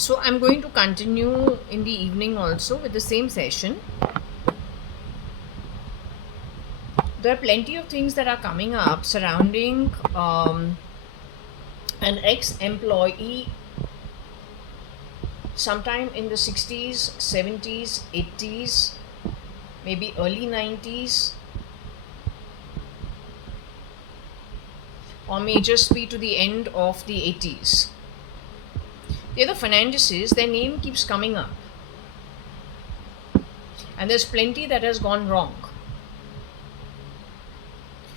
So I'm going to continue in the evening also with the same session. There are plenty of things that are coming up surrounding an ex-employee sometime in the 60s, 70s, 80s, maybe early 90s, or may just be to the end of the 80s. The other Fernandeses, their name keeps coming up. And there's plenty that has gone wrong.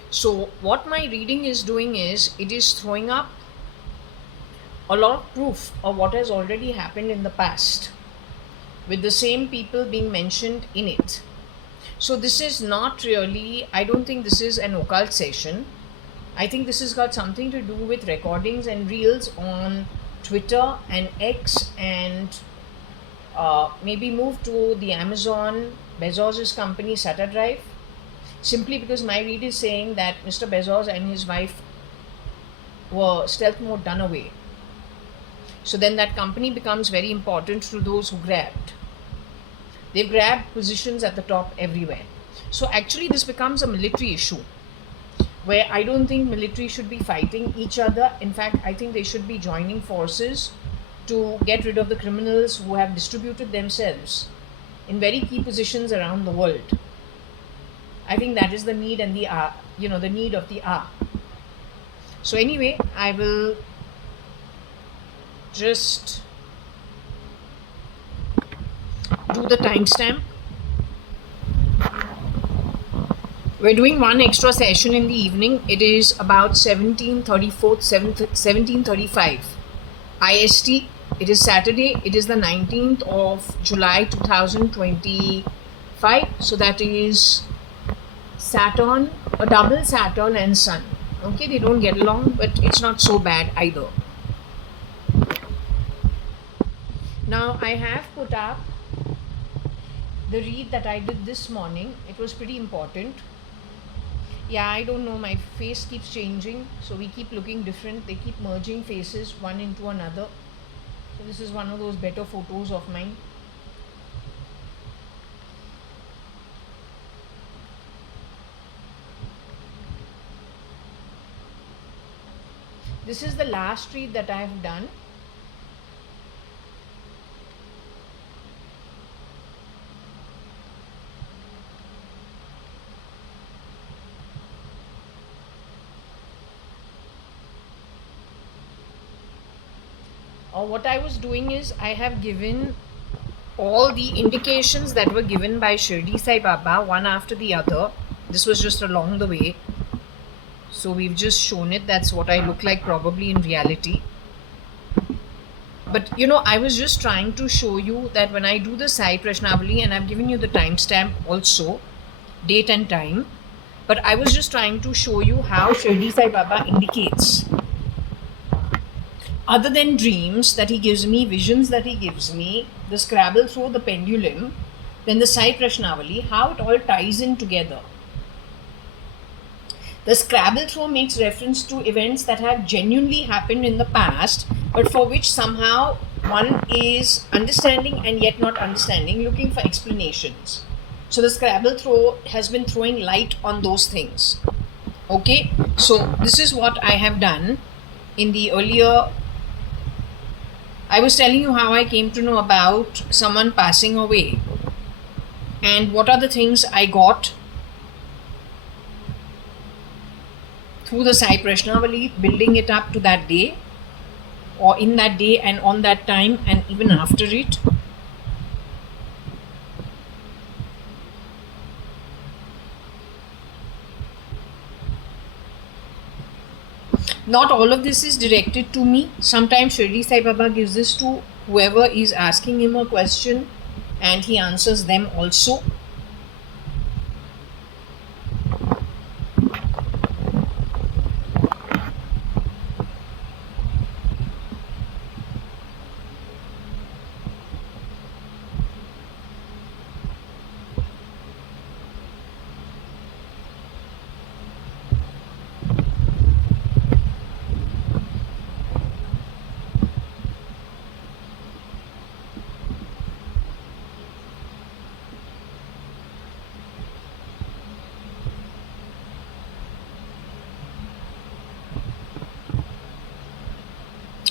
So what my reading is doing is, it is throwing up a lot of proof of what has already happened in the past, with the same people being mentioned in it. So this is not really, I don't think this is an occult session. I think this has got something to do with recordings and reels on Twitter and X, and maybe move to the Amazon Bezos' company SATA drive, simply because my read is saying that Mr. Bezos and his wife were stealth mode done away. So then that company becomes very important to those who grabbed. They've grabbed positions at the top everywhere. So actually this becomes a military issue, where I don't think military should be fighting each other. In fact, I think they should be joining forces to get rid of the criminals who have distributed themselves in very key positions around the world. I think that is the need and the the need of the hour. So anyway, I will just do the timestamp. We're doing one extra session in the evening. It is about 1735 IST. It is Saturday. It is the 19th of July 2025. So that is Saturn, a double Saturn and Sun. Okay, they don't get along, but it's not so bad either. Now I have put up the read that I did this morning. It was pretty important. Yeah, I don't know, my face keeps changing, so we keep looking different. They keep merging faces one into another. So this is one of those better photos of mine. This is the last read that I have done. What I was doing is, I have given all the indications that were given by Shirdi Sai Baba one after the other. This was just along the way. So we've just shown it. That's what I look like probably in reality. But I was just trying to show you that when I do the Sai Prashnavali, and I've given you the timestamp also, date and time, but I was just trying to show you how Shirdi Sai Baba indicates, other than dreams that he gives me, visions that he gives me, the Scrabble through the pendulum, then the Sai Prashnavali, how it all ties in together. The Scrabble throw makes reference to events that have genuinely happened in the past, but for which somehow one is understanding and yet not understanding, looking for explanations. So the Scrabble throw has been throwing light on those things. Okay, so this is what I have done in the earlier. I was telling you how I came to know about someone passing away and what are the things I got through the Sai Prashnavali, building it up to that day, or in that day and on that time and even after it. Not all of this is directed to me. Sometimes Shirdi Sai Baba gives this to whoever is asking him a question, and he answers them also.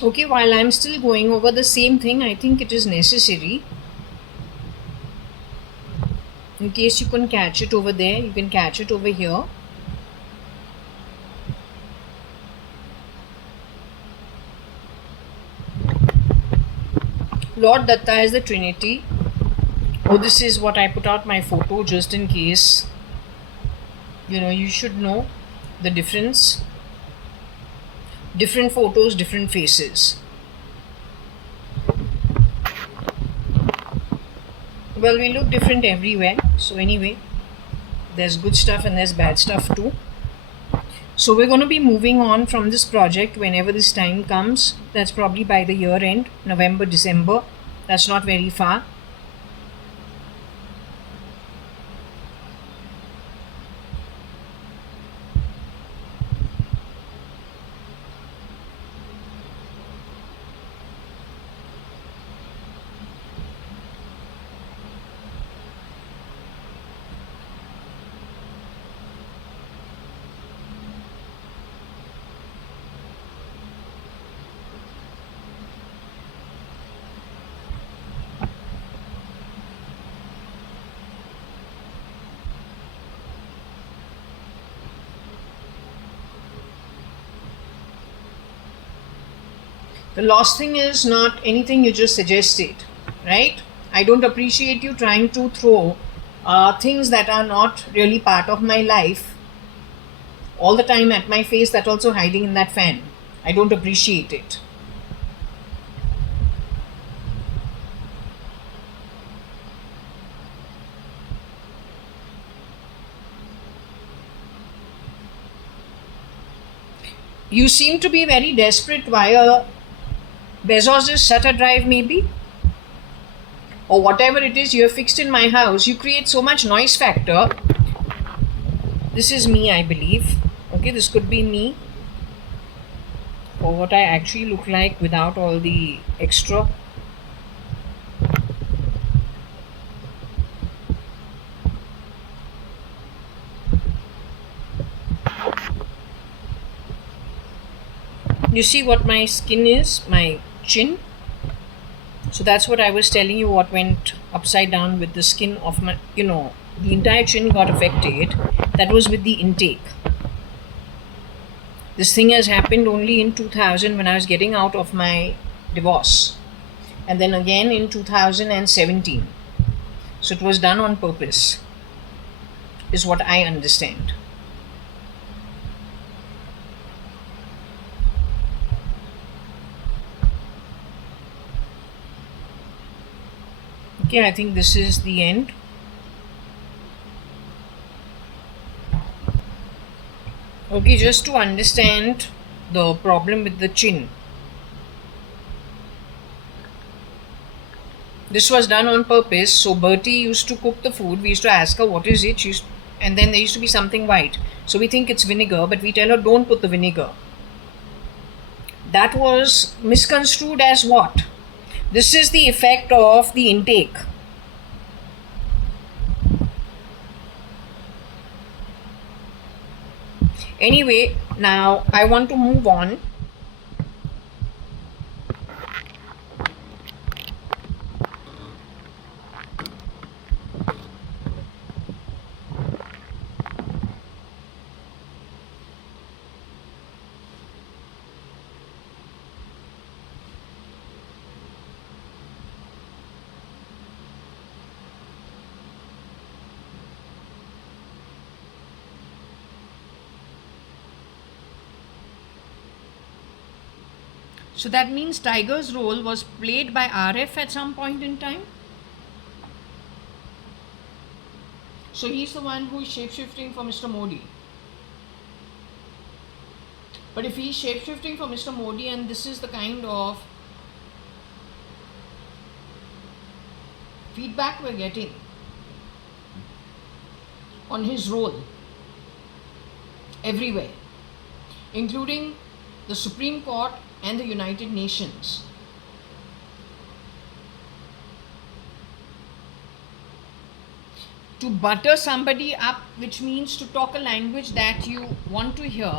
Okay, while I'm still going over the same thing, I think it is necessary. In case you couldn't catch it over there, you can catch it over here. Lord Datta is the Trinity. Oh, this is what I put out my photo just in case. You should know the difference. Different photos, different faces. Well, we look different everywhere. So anyway, there's good stuff and there's bad stuff too. So we're going to be moving on from this project whenever this time comes. That's probably by the year end, November, December. That's not very far. The last thing is not anything you just suggested, right? I don't appreciate you trying to throw things that are not really part of my life all the time at my face, that also hiding in that fan. I don't appreciate it. You seem to be very desperate via Bezos' shutter drive, maybe, or whatever it is you have fixed in my house. You create so much noise factor. This is me, I believe. Okay, this could be me, or what I actually look like without all the extra. You see what my skin is, my chin. So that's what I was telling you, what went upside down with the skin of my, the entire chin got affected. That was with the intake. This thing has happened only in 2000 when I was getting out of my divorce. And then again in 2017. So it was done on purpose, is what I understand. Okay, I think this is the end. Okay, just to understand the problem with the chin. This was done on purpose. So Bertie used to cook the food. We used to ask her, what is it? And then there used to be something white. So we think it's vinegar, but we tell her, don't put the vinegar. That was misconstrued as what? This is the effect of the intake. Anyway, now I want to move on. So that means Tiger's role was played by RF at some point in time. So he's the one who is shapeshifting for Mr. Modi. But if he's shapeshifting for Mr. Modi and this is the kind of feedback we're getting on his role everywhere, including the Supreme Court and the United Nations. To butter somebody up, which means to talk a language that you want to hear,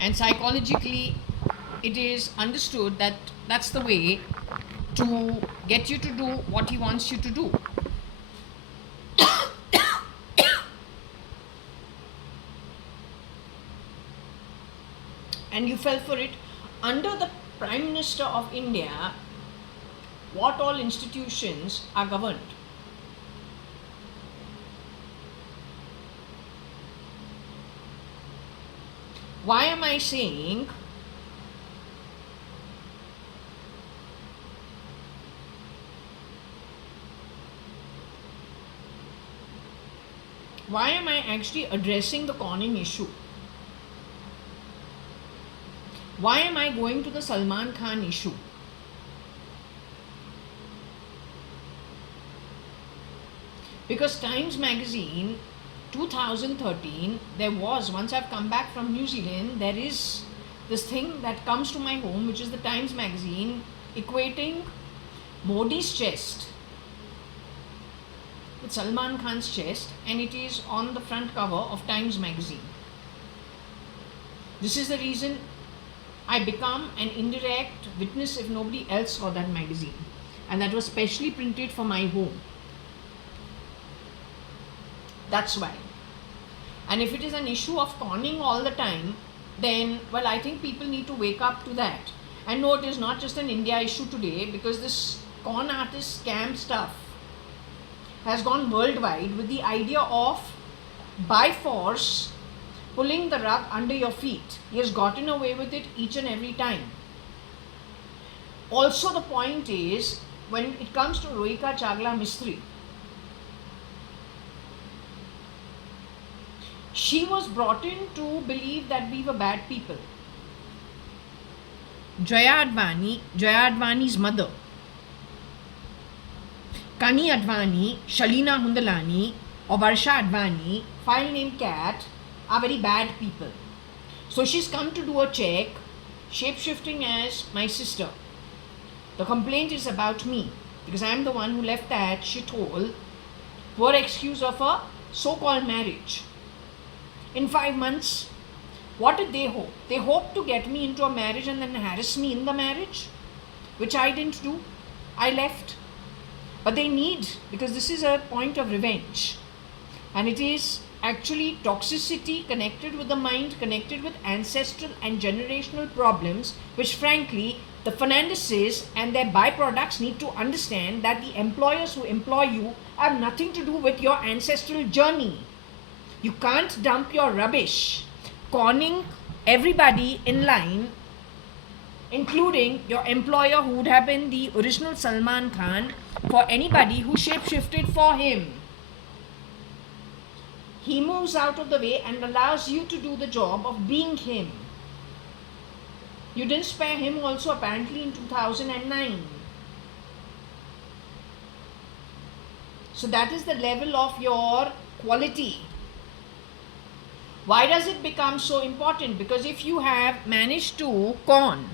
and psychologically it is understood that that's the way to get you to do what he wants you to do. And you fell for it. Under the Prime Minister of India, what all institutions are governed? Why am I saying why am I actually addressing the conning issue? Why am I going to the Salman Khan issue? Because Times Magazine 2013, there was, once I've come back from New Zealand, there is this thing that comes to my home, which is the Times Magazine equating Modi's chest with Salman Khan's chest, and it is on the front cover of Times Magazine. This is the reason I become an indirect witness if nobody else saw that magazine, and that was specially printed for my home. That's why. And if it is an issue of conning all the time, then, well, I think people need to wake up to that. And no, it is not just an India issue today, because this con artist scam stuff has gone worldwide with the idea of, by force, pulling the rug under your feet. He has gotten away with it each and every time. Also, the point is, when it comes to Rohika Chagla Mistry, she was brought in to believe that we were bad people. JAYA.ADVANI, JAYA.ADVANI's mother, Kani Advani, Shalina Hundalani, or Varsha Advani, file name Cat, are very bad people. So she's come to do a check, shape-shifting as my sister. The complaint is about me, because I am the one who left that shithole, poor excuse of a so-called marriage. In 5 months, what did they hope? They hoped to get me into a marriage and then harass me in the marriage, which I didn't do. I left. But they need, because this is a point of revenge. And it is actually toxicity connected with the mind, connected with ancestral and generational problems, which frankly, the Fernandeses and their byproducts need to understand that the employers who employ you have nothing to do with your ancestral journey. You can't dump your rubbish, conning everybody in line, including your employer who would have been the original Salman Khan, for anybody who shapeshifted for him. He moves out of the way and allows you to do the job of being him. You didn't spare him also apparently in 2009. So that is the level of your quality. Why does it become so important? Because if you have managed to con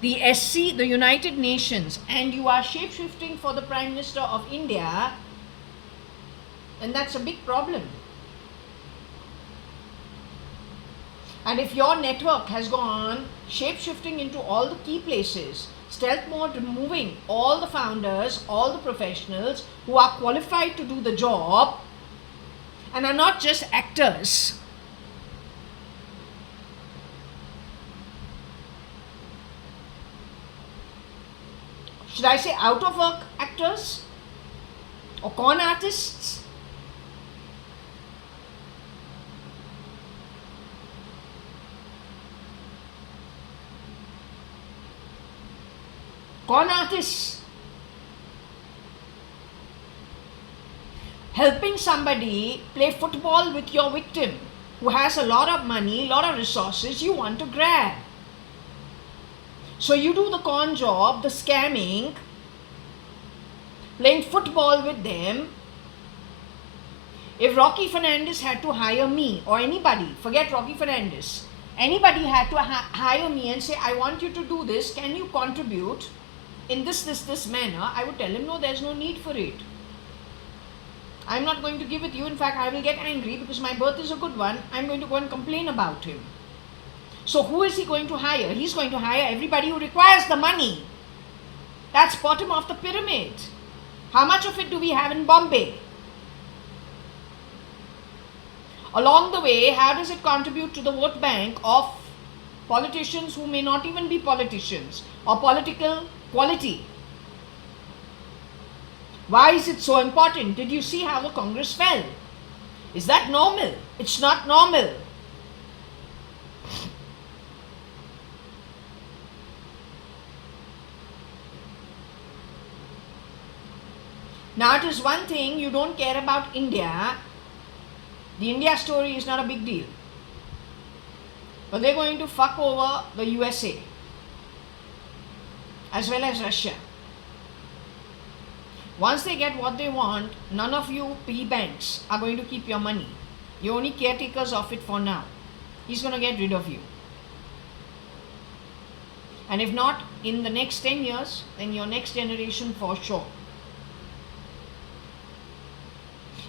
the SC, the United Nations, and you are shape-shifting for the Prime Minister of India, then that's a big problem. And if your network has gone shape-shifting into all the key places, stealth mode removing all the founders, all the professionals who are qualified to do the job and are not just actors. Should I say out of work actors or con artists? Con artists. Helping somebody play football with your victim who has a lot of money, lot of resources you want to grab. So you do the con job, the scamming, playing football with them. If Rocky Fernandez had to hire me or anybody, forget Rocky Fernandez, anybody had to hire me and say, I want you to do this, can you contribute in this manner, I would tell him, no, there's no need for it. I'm not going to give it you. In fact, I will get angry because my birth is a good one. I'm going to go and complain about him. So who is he going to hire? He's going to hire everybody who requires the money. That's bottom of the pyramid. How much of it do we have in Bombay? Along the way, how does it contribute to the vote bank of politicians who may not even be politicians or political quality? Why is it so important? Did you see how the Congress fell? Is that normal? It's not normal. Now it is one thing you don't care about India. The India story is not a big deal. But they're going to fuck over the USA as well as Russia. Once they get what they want, none of you PE banks are going to keep your money. You're only caretakers of it for now. He's going to get rid of you. And if not in the next 10 years, then your next generation for sure.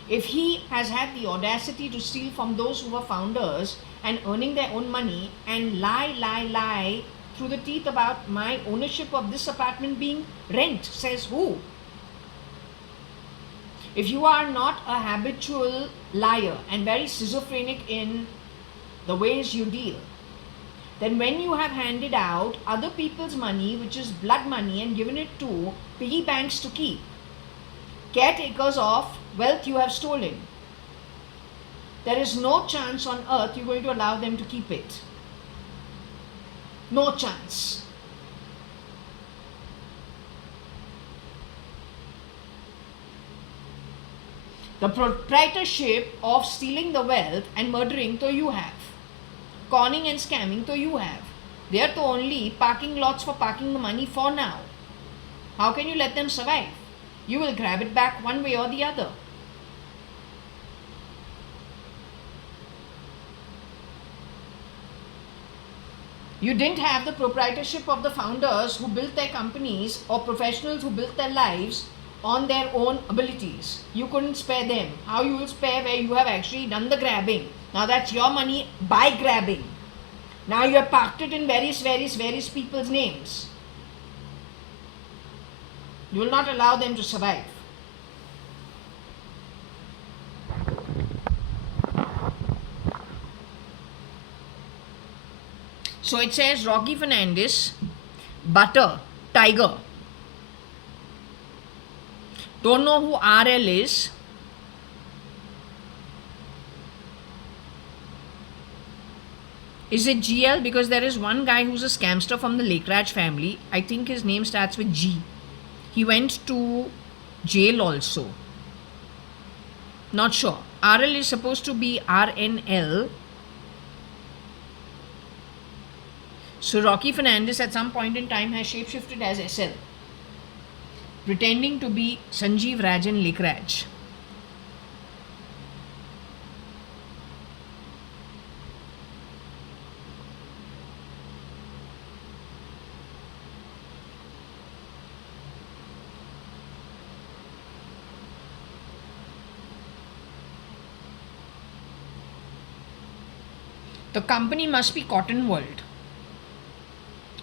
If he has had the audacity to steal from those who were founders and earning their own money and lie through the teeth about my ownership of this apartment being rent, says who? If you are not a habitual liar and very schizophrenic in the ways you deal, then when you have handed out other people's money, which is blood money, and given it to piggy banks to keep, caretakers of wealth you have stolen, there is no chance on earth you're going to allow them to keep it. No chance. The proprietorship of stealing the wealth and murdering, so you have. Conning and scamming, so you have. They are the only parking lots for parking the money for now. How can you let them survive? You will grab it back one way or the other. You didn't have the proprietorship of the founders who built their companies or professionals who built their lives on their own abilities. You couldn't spare them. How you will spare where you have actually done the grabbing? Now that's your money by grabbing. Now you have parked it in various people's names. You will not allow them to survive. So it says Rocky Fernandez, Butter, Tiger. Don't know who RL is. Is it GL? Because there is one guy who's a scamster from the Lakeraj family. I think his name starts with G. He went to jail also. Not sure. RL is supposed to be RNL. So Rocky Fernandez at some point in time has shapeshifted as SL, pretending to be Sanjeev Rajan Lakeraj. The company must be Cotton World.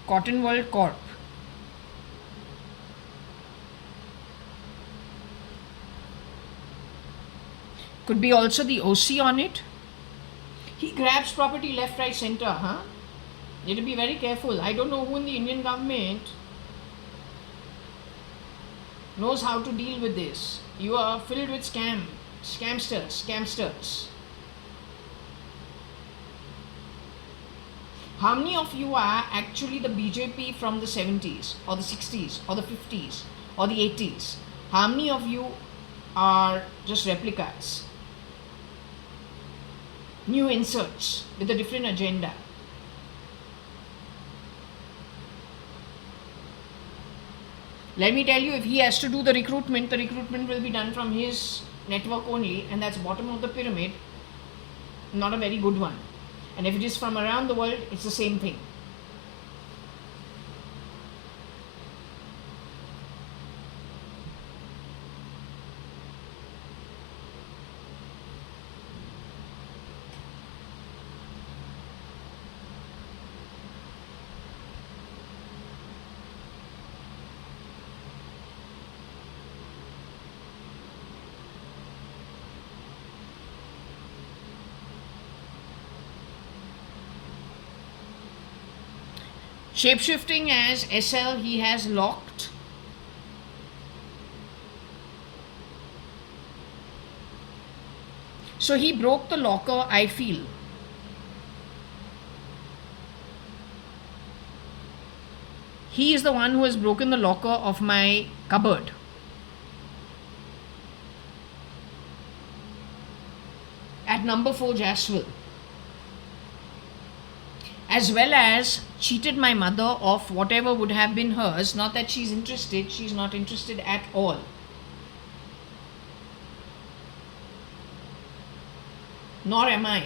Cotton World Corp. Could be also the OC on it. He grabs property left, right, center, huh? You have to be very careful. I don't know who in the Indian government knows how to deal with this. You are filled with scamsters. How many of you are actually the BJP from the 70s or the 60s or the 50s or the 80s? How many of you are just replicas? New inserts with a different agenda. Let me tell you, if he has to do the recruitment will be done from his network only, and that's bottom of the pyramid, not a very good one. And if it is from around the world, it's the same thing. Shapeshifting as SL, he has locked. So he broke the locker, I feel. He is the one who has broken the locker of my cupboard. At number 4 Jaswell. As well as cheated my mother of whatever would have been hers. Not that she's interested, she's not interested at all. Nor am I.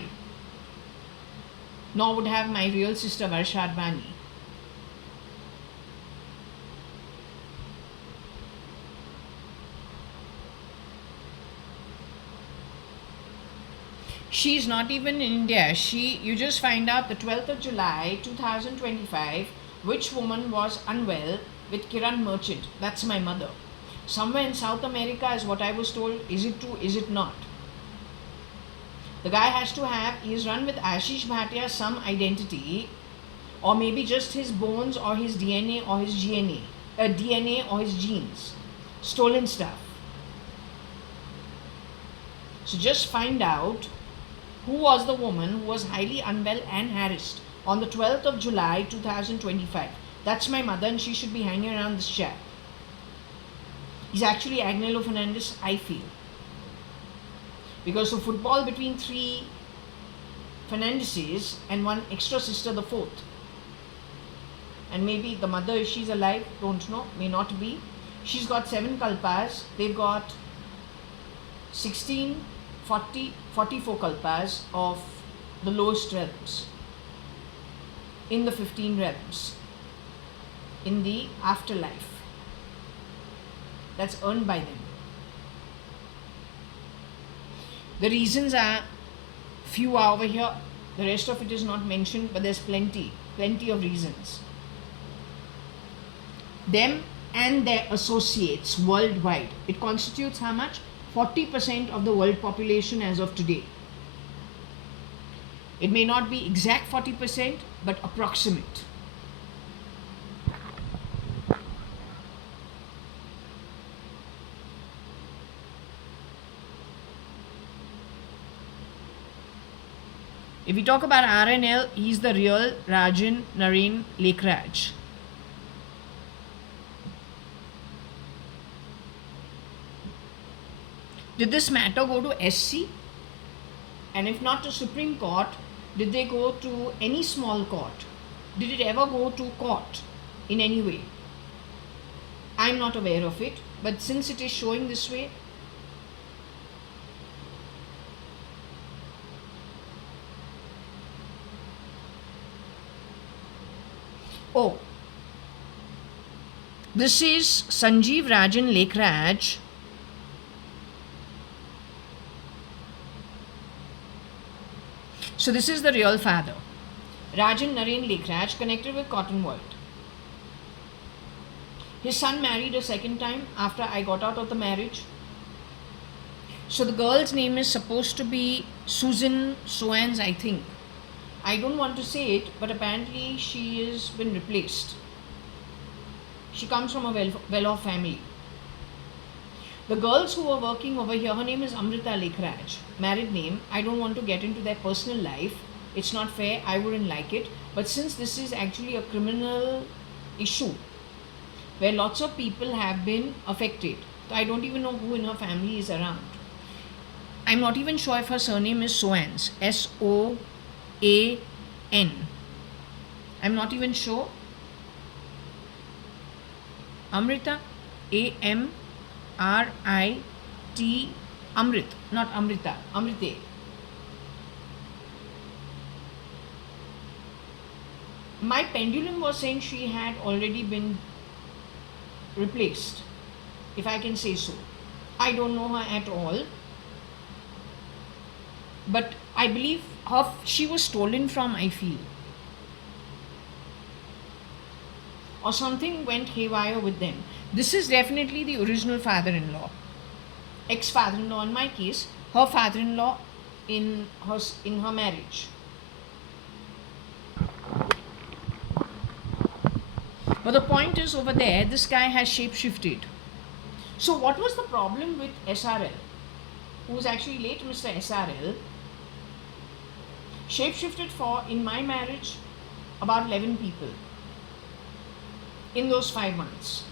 Nor would have my real sister JAYA.ADVANI. She's not even in India. You just find out the 12th of July 2025 which woman was unwell with Kiran Merchant. That's my mother. Somewhere in South America is what I was told. Is it true? Is it not? The guy has to have, he's run with Ashish Bhatia some identity, or maybe just his bones or his DNA or his DNA or his genes. Stolen stuff. So just find out who was the woman who was highly unwell and harassed on the 12th of July 2025. That's my mother, and she should be hanging around this chap. He's actually Agnello Fernandez, I feel. Because of football between 3 Fernandezes and one extra sister, the 4th. And maybe the mother, if she's alive, don't know, may not be. She's got 7 kalpas. They've got 16, 40, 44 kalpas of the lowest realms in the 15 realms in the afterlife. That's earned by them. The reasons are few are over here. The rest of it is not mentioned, but there's plenty of reasons. Them and their associates worldwide. It constitutes how much? 40% of the world population as of today. It may not be exact 40%, but approximate. If we talk about RNL, he's the real Rajan Naren Lekraj. Did this matter go to SC? And if not to Supreme Court, did they go to any small court? Did it ever go to court in any way? I'm not aware of it, but since it is showing this way, oh, this is Sanjeev Rajan Lekraj. So this is the real father. Rajan Naren Lekraj, connected with Cotton World. His son married a second time after I got out of the marriage. So the girl's name is supposed to be Susan Soans, I think. I don't want to say it, but apparently she has been replaced. She comes from a well-off family. The girls who are working over here, her name is Amrita Lekraj, married name. I don't want to get into their personal life. It's not fair. I wouldn't like it. But since this is actually a criminal issue where lots of people have been affected, so I don't even know who in her family is around. I'm not even sure if her surname is Soans, Soan. I'm not even sure. Amrita, Amrit, Amrit, not Amrita, Amrite. My pendulum was saying she had already been replaced, if I can say so. I don't know her at all. But I believe she was stolen from, I feel. Or something went haywire with them. This is definitely the original father-in-law. Ex-father-in-law in my case, her father-in-law in her marriage. But the point is, over there, this guy has shapeshifted. So what was the problem with SRL, who's actually late Mr. SRL, shapeshifted for, in my marriage, about 11 people in those 5 months.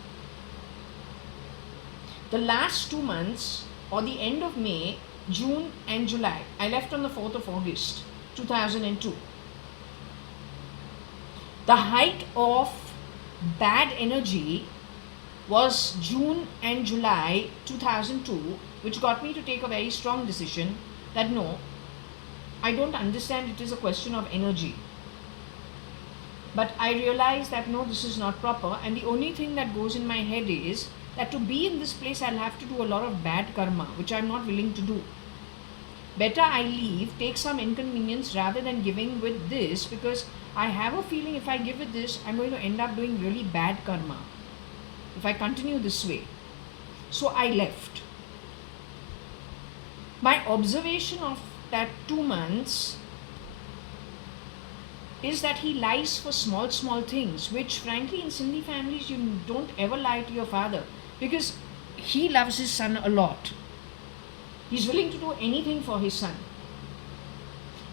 The last 2 months, or the end of May, June and July, I left on the 4th of August 2002. The height of bad energy was June and July 2002, which got me to take a very strong decision that no, I don't understand it is a question of energy. But I realized that no, this is not proper, and the only thing that goes in my head is that to be in this place I'll have to do a lot of bad karma, which I'm not willing to do. Better I leave, take some inconvenience rather than giving with this, because I have a feeling if I give with this, I'm going to end up doing really bad karma if I continue this way. So I left. My observation of that 2 months is that he lies for small things, which frankly in Sindhi families you don't ever lie to your father, because he loves his son a lot. He's willing to do anything for his son.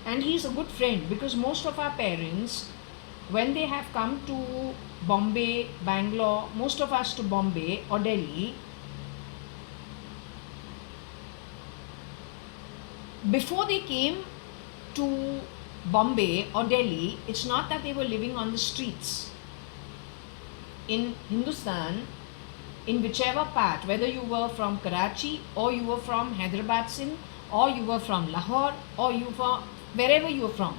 And he's a good friend, because most of our parents, when they have come to Bombay, Bangalore, most of us to Bombay or Delhi, before they came to Bombay or Delhi, it's not that they were living on the streets. In Hindustan, in whichever part, whether you were from Karachi or you were from Hyderabad, Sindh, or you were from Lahore, or you were wherever you were from,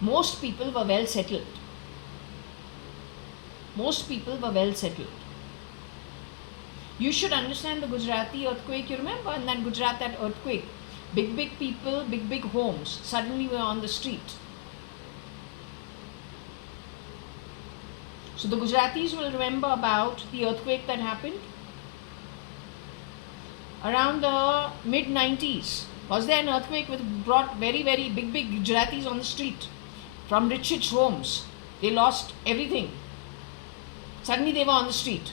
most people were well settled. Most people were well settled. You should understand the Gujarati earthquake. You remember in that Gujarat, that earthquake, big people, big homes suddenly were on the street. So the Gujaratis will remember about the earthquake that happened around the mid-90s. Was there an earthquake which brought very big Gujaratis on the street from rich homes? They lost everything. Suddenly they were on the street.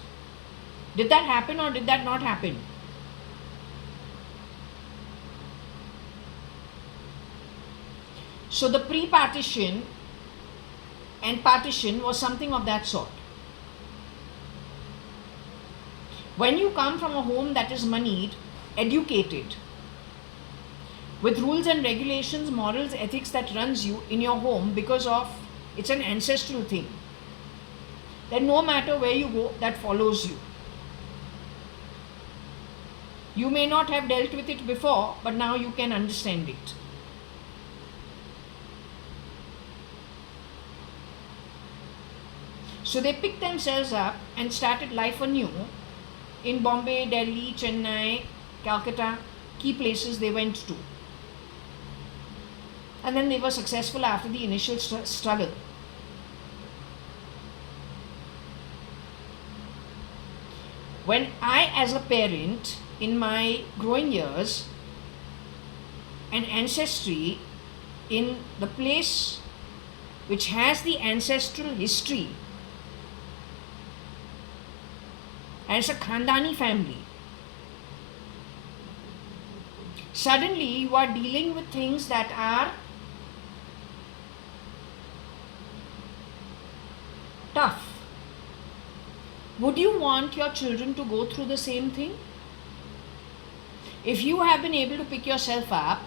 Did that happen or did that not happen? So the pre-partition and partition was something of that sort. When you come from a home that is moneyed, educated, with rules and regulations, morals, ethics that runs you in your home because of it's an ancestral thing, then no matter where you go, that follows you. You may not have dealt with it before, but now you can understand it. So they picked themselves up and started life anew in Bombay, Delhi, Chennai, Calcutta, key places they went to. And then they were successful after the initial struggle. When I, as a parent, in my growing years, an ancestry in the place which has the ancestral history, and it's a Khandani family, suddenly you are dealing with things that are tough. Would you want your children to go through the same thing? If you have been able to pick yourself up,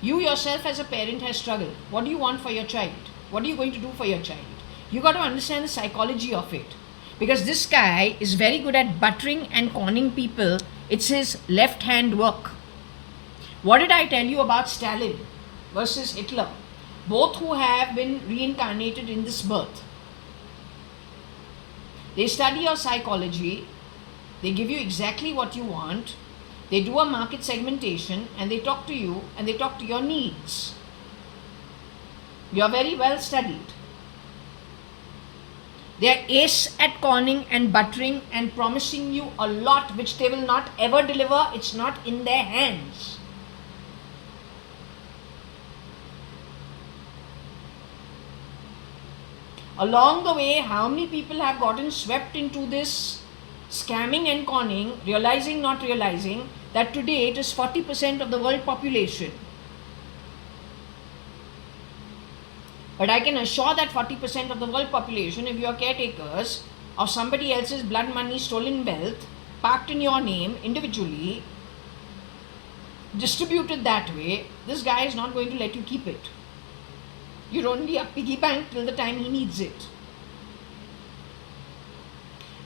you yourself as a parent has struggled. What do you want for your child? What are you going to do for your child? You got to understand the psychology of it. Because this guy is very good at buttering and conning people. It's his left hand work. What did I tell you about Stalin versus Hitler? Both who have been reincarnated in this birth. They study your psychology. They give you exactly what you want. They do a market segmentation and they talk to you and they talk to your needs. You are very well studied. They are ace at conning and buttering and promising you a lot which they will not ever deliver. It's not in their hands. Along the way, how many people have gotten swept into this scamming and conning, realizing, not realizing that today it is 40% of the world population. But I can assure that 40% of the world population, if you are caretakers of somebody else's blood money, stolen wealth, parked in your name individually, distributed that way, this guy is not going to let you keep it. You're only a piggy bank till the time he needs it.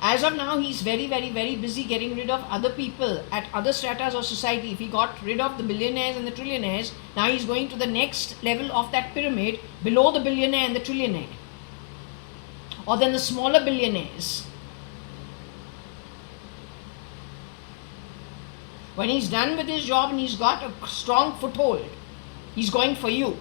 As of now, he's very, very, very busy getting rid of other people at other stratas of society. If he got rid of the billionaires and the trillionaires, now he's going to the next level of that pyramid below the billionaire and the trillionaire. Or then the smaller billionaires. When he's done with his job and he's got a strong foothold, he's going for you.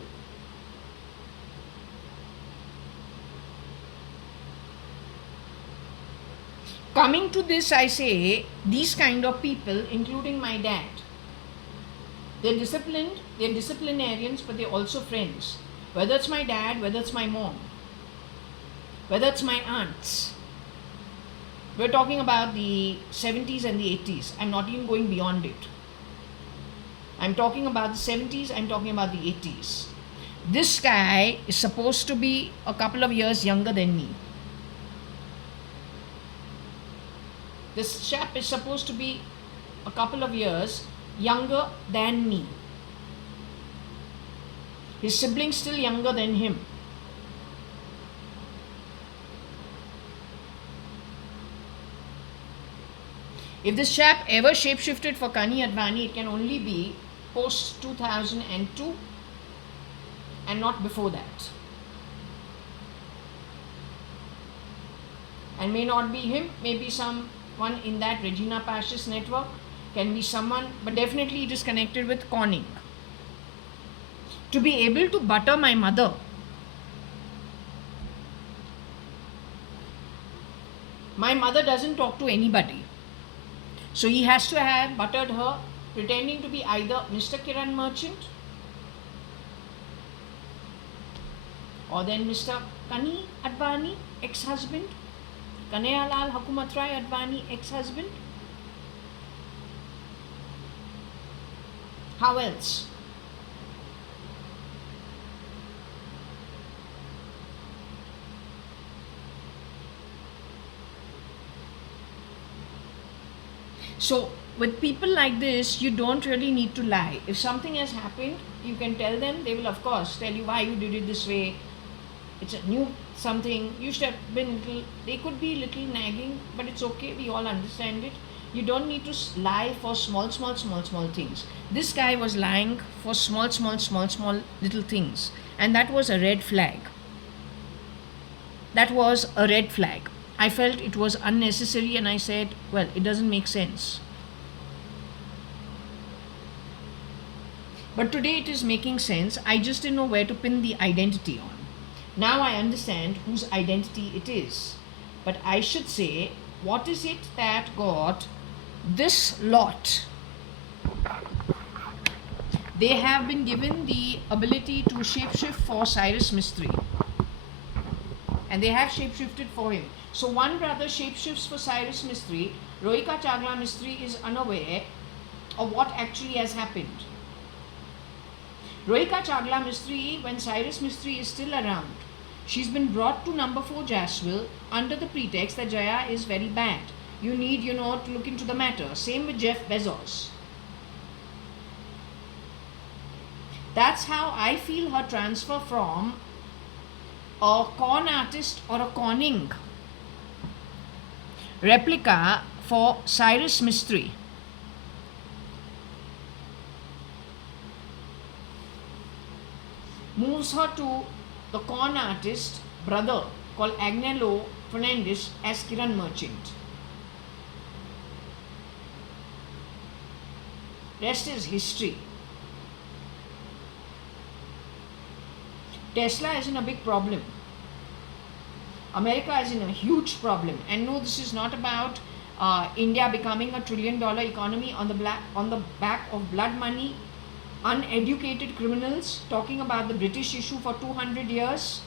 Coming to this, I say, these kind of people, including my dad, they're disciplined, they're disciplinarians, but they're also friends. Whether it's my dad, whether it's my mom, whether it's my aunts. We're talking about the 70s and the 80s. I'm not even going beyond it. I'm talking about the 70s, I'm talking about the 80s. This guy is supposed to be a couple of years younger than me. This chap is supposed to be a couple of years younger than me. His siblings still younger than him. If this chap ever shapeshifted for JAYA.ADVANI, it can only be post 2002 and not before that. And may not be him, maybe someone in that Regina Pacis network, can be someone, but definitely it is connected with conning. To be able to butter my mother, my mother doesn't talk to anybody. So he has to have buttered her, pretending to be either Mr. Kiran Merchant or then Mr. Kani Advani, ex-husband, Kanayalal Hakumatrai Advani, ex-husband. How else? So with people like this, you don't really need to lie. If something has happened, you can tell them. They will of course tell you why you did it this way. It's a new something. You should have been little. They could be little nagging, but it's okay. We all understand it. You don't need to lie for small things. This guy was lying for small little things, and that was a red flag. That was a red flag. I felt it was unnecessary, and I said, well, it doesn't make sense. But today it is making sense. I just didn't know where to pin the identity on. Now I understand whose identity it is. But I should say, what is it that got this lot? They have been given the ability to shapeshift for Cyrus Mistry. And they have shapeshifted for him. So one brother shapeshifts for Cyrus Mistry. Rohika Chagla Mistry is unaware of what actually has happened. Rohika Chagla Mistry, when Cyrus Mistry is still around, she's been brought to number 4 Jaswell under the pretext that Jaya is very bad. You need, to look into the matter. Same with Jeff Bezos. That's how I feel her transfer from a con artist or a conning replica for Cyrus Mistry. Moves her to the con artist brother called Agnello Fernandez as Kiran Merchant. Rest is history. Tesla is in a big problem. America is in a huge problem. And no, this is not about India becoming a $1 trillion economy on the back of blood money, uneducated criminals talking about the British issue for 200 years.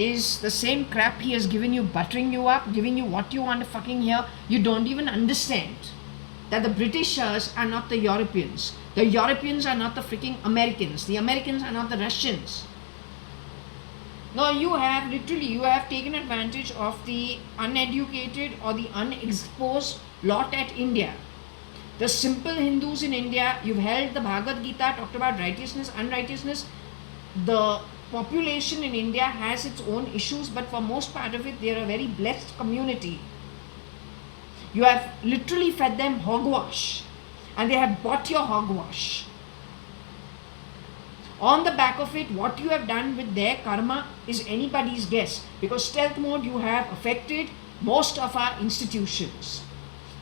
is the same crap he has given you, buttering you up, giving you what you want to fucking hear. You don't even understand that the Britishers are not the Europeans. The Europeans are not the freaking Americans. The Americans are not the Russians. No, you have taken advantage of the uneducated or the unexposed lot at India. The simple Hindus in India, you've held the Bhagavad Gita, talked about righteousness, unrighteousness. The population in India has its own issues, but for most part of it, they are a very blessed community. You have literally fed them hogwash, and they have bought your hogwash. On the back of it, what you have done with their karma is anybody's guess, because stealth mode, you have affected most of our institutions.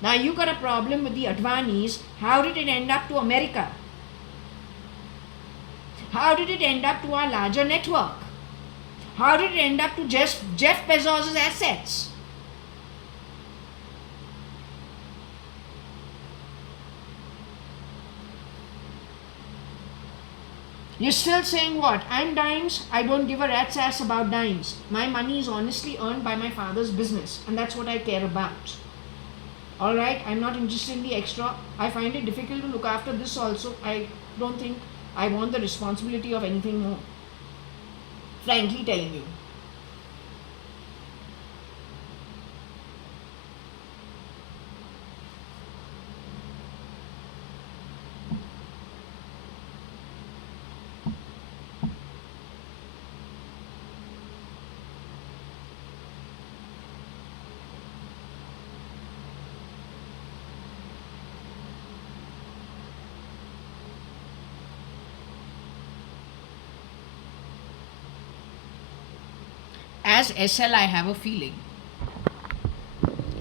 Now you got a problem with the Advanis. How did it end up to America? How did it end up to our larger network? How did it end up to Jeff Bezos' assets? You're still saying what? I'm dimes. I don't give a rat's ass about dimes. My money is honestly earned by my father's business, and that's what I care about. Alright, I'm not interested in the extra. I find it difficult to look after this also. I don't think I want the responsibility of anything more. Frankly telling you. As SL, I have a feeling.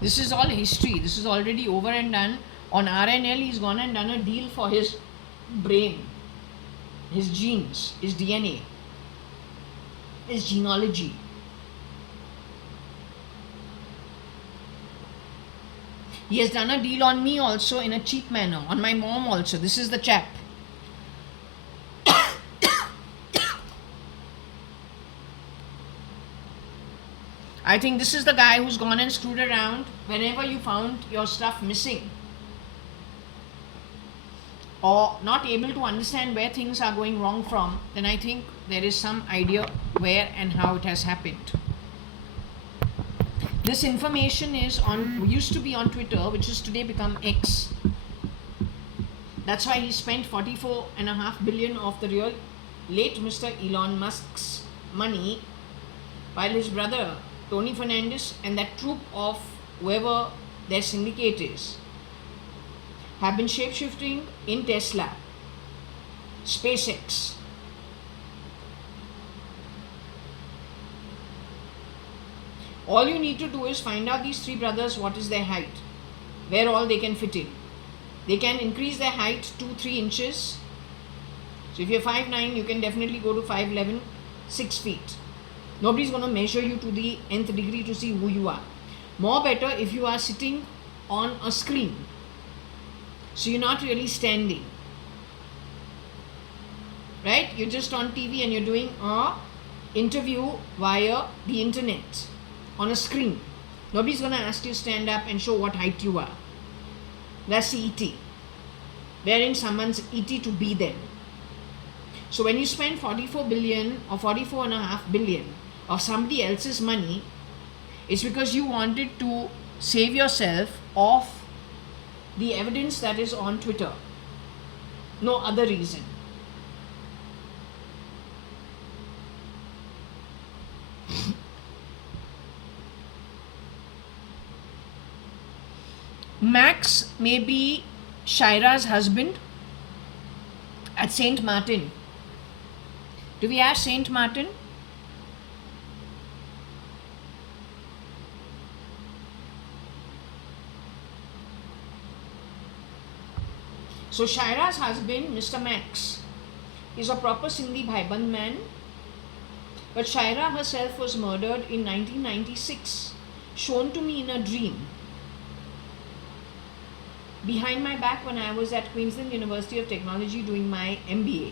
This is all history. This is already over and done. On RNL, he's gone and done a deal for his brain, his genes, his DNA, his genealogy. He has done a deal on me also in a cheap manner, on my mom also. This is the chap. I think this is the guy who's gone and screwed around whenever you found your stuff missing or not able to understand where things are going wrong from, then I think there is some idea where and how it has happened. This information used to be on Twitter, which has today become X. That's why he spent 44.5 billion of the real late Mr. Elon Musk's money, while his brother Tony Fernandez and that troop of whoever their syndicate is have been shapeshifting in Tesla, SpaceX. All you need to do is find out these three brothers, what is their height, where all they can fit in. They can increase their height 2-3 inches. So if you're 5'9", you can definitely go to 5'11", 6 feet. Nobody's going to measure you to the nth degree to see who you are. More better if you are sitting on a screen. So you're not really standing. Right? You're just on TV and you're doing an interview via the internet on a screen. Nobody's going to ask you to stand up and show what height you are. That's the ET. Wherein someone's ET to be them. So when you spend 44 billion or 44.5 billion of somebody else's money, it's because you wanted to save yourself of the evidence that is on Twitter. No other reason. Max may be Shaira's husband at St. Martin. Do we have St. Martin? So Shaira's husband, Mr. Max, is a proper Sindhi Bhaiband man. But Shaira herself was murdered in 1996, shown to me in a dream. Behind my back when I was at Queensland University of Technology doing my MBA.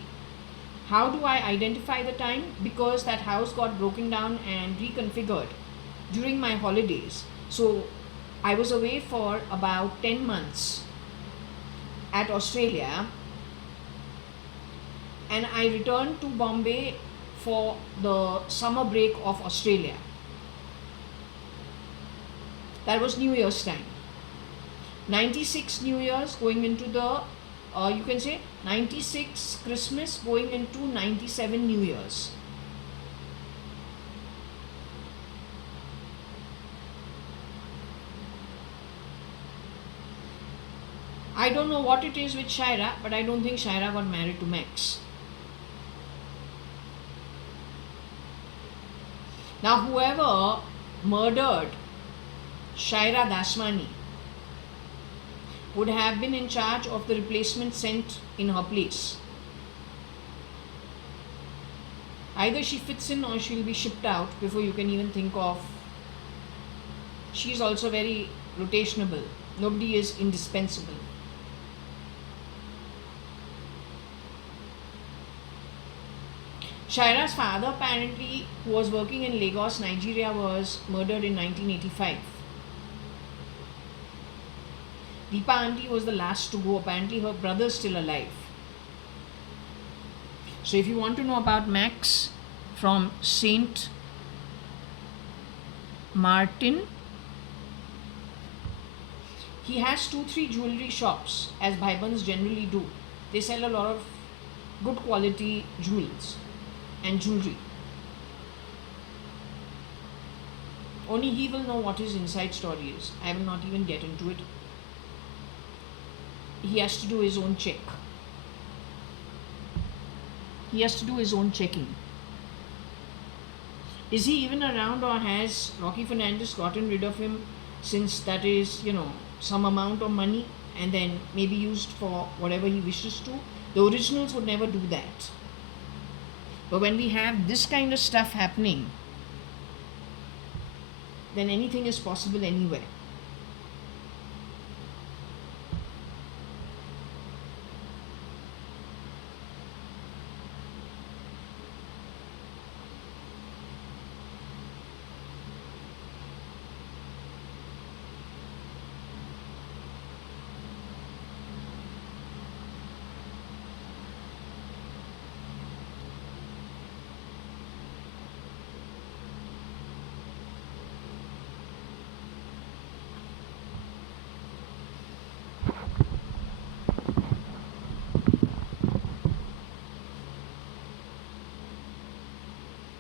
How do I identify the time? Because that house got broken down and reconfigured during my holidays. So I was away for about 10 months at Australia, and I returned to Bombay for the summer break of Australia. That was New Year's time. 96 New Year's going into the, you can say 96 Christmas going into 97 New Year's. I don't know what it is with Shaira, but I don't think Shaira got married to Max. Now, whoever murdered JAYA.ADVANI would have been in charge of the replacement sent in her place. Either she fits in or she'll be shipped out before you can even think of. She's also very rotationable. Nobody is indispensable. Shaira's father, apparently, who was working in Lagos, Nigeria, was murdered in 1985. Deepa auntie was the last to go. Apparently, her brother is still alive. So, if you want to know about Max from Saint Martin, he has 2-3 jewelry shops, as Bhaibans generally do. They sell a lot of good quality jewels and jewelry. Only he will know what his inside story is. I will not even get into it. He has to do his own check. He has to do his own checking. Is he even around, or has Rocky Fernandez gotten rid of him, since that is, some amount of money and then maybe used for whatever he wishes to? The originals would never do that. But when we have this kind of stuff happening, then anything is possible anywhere.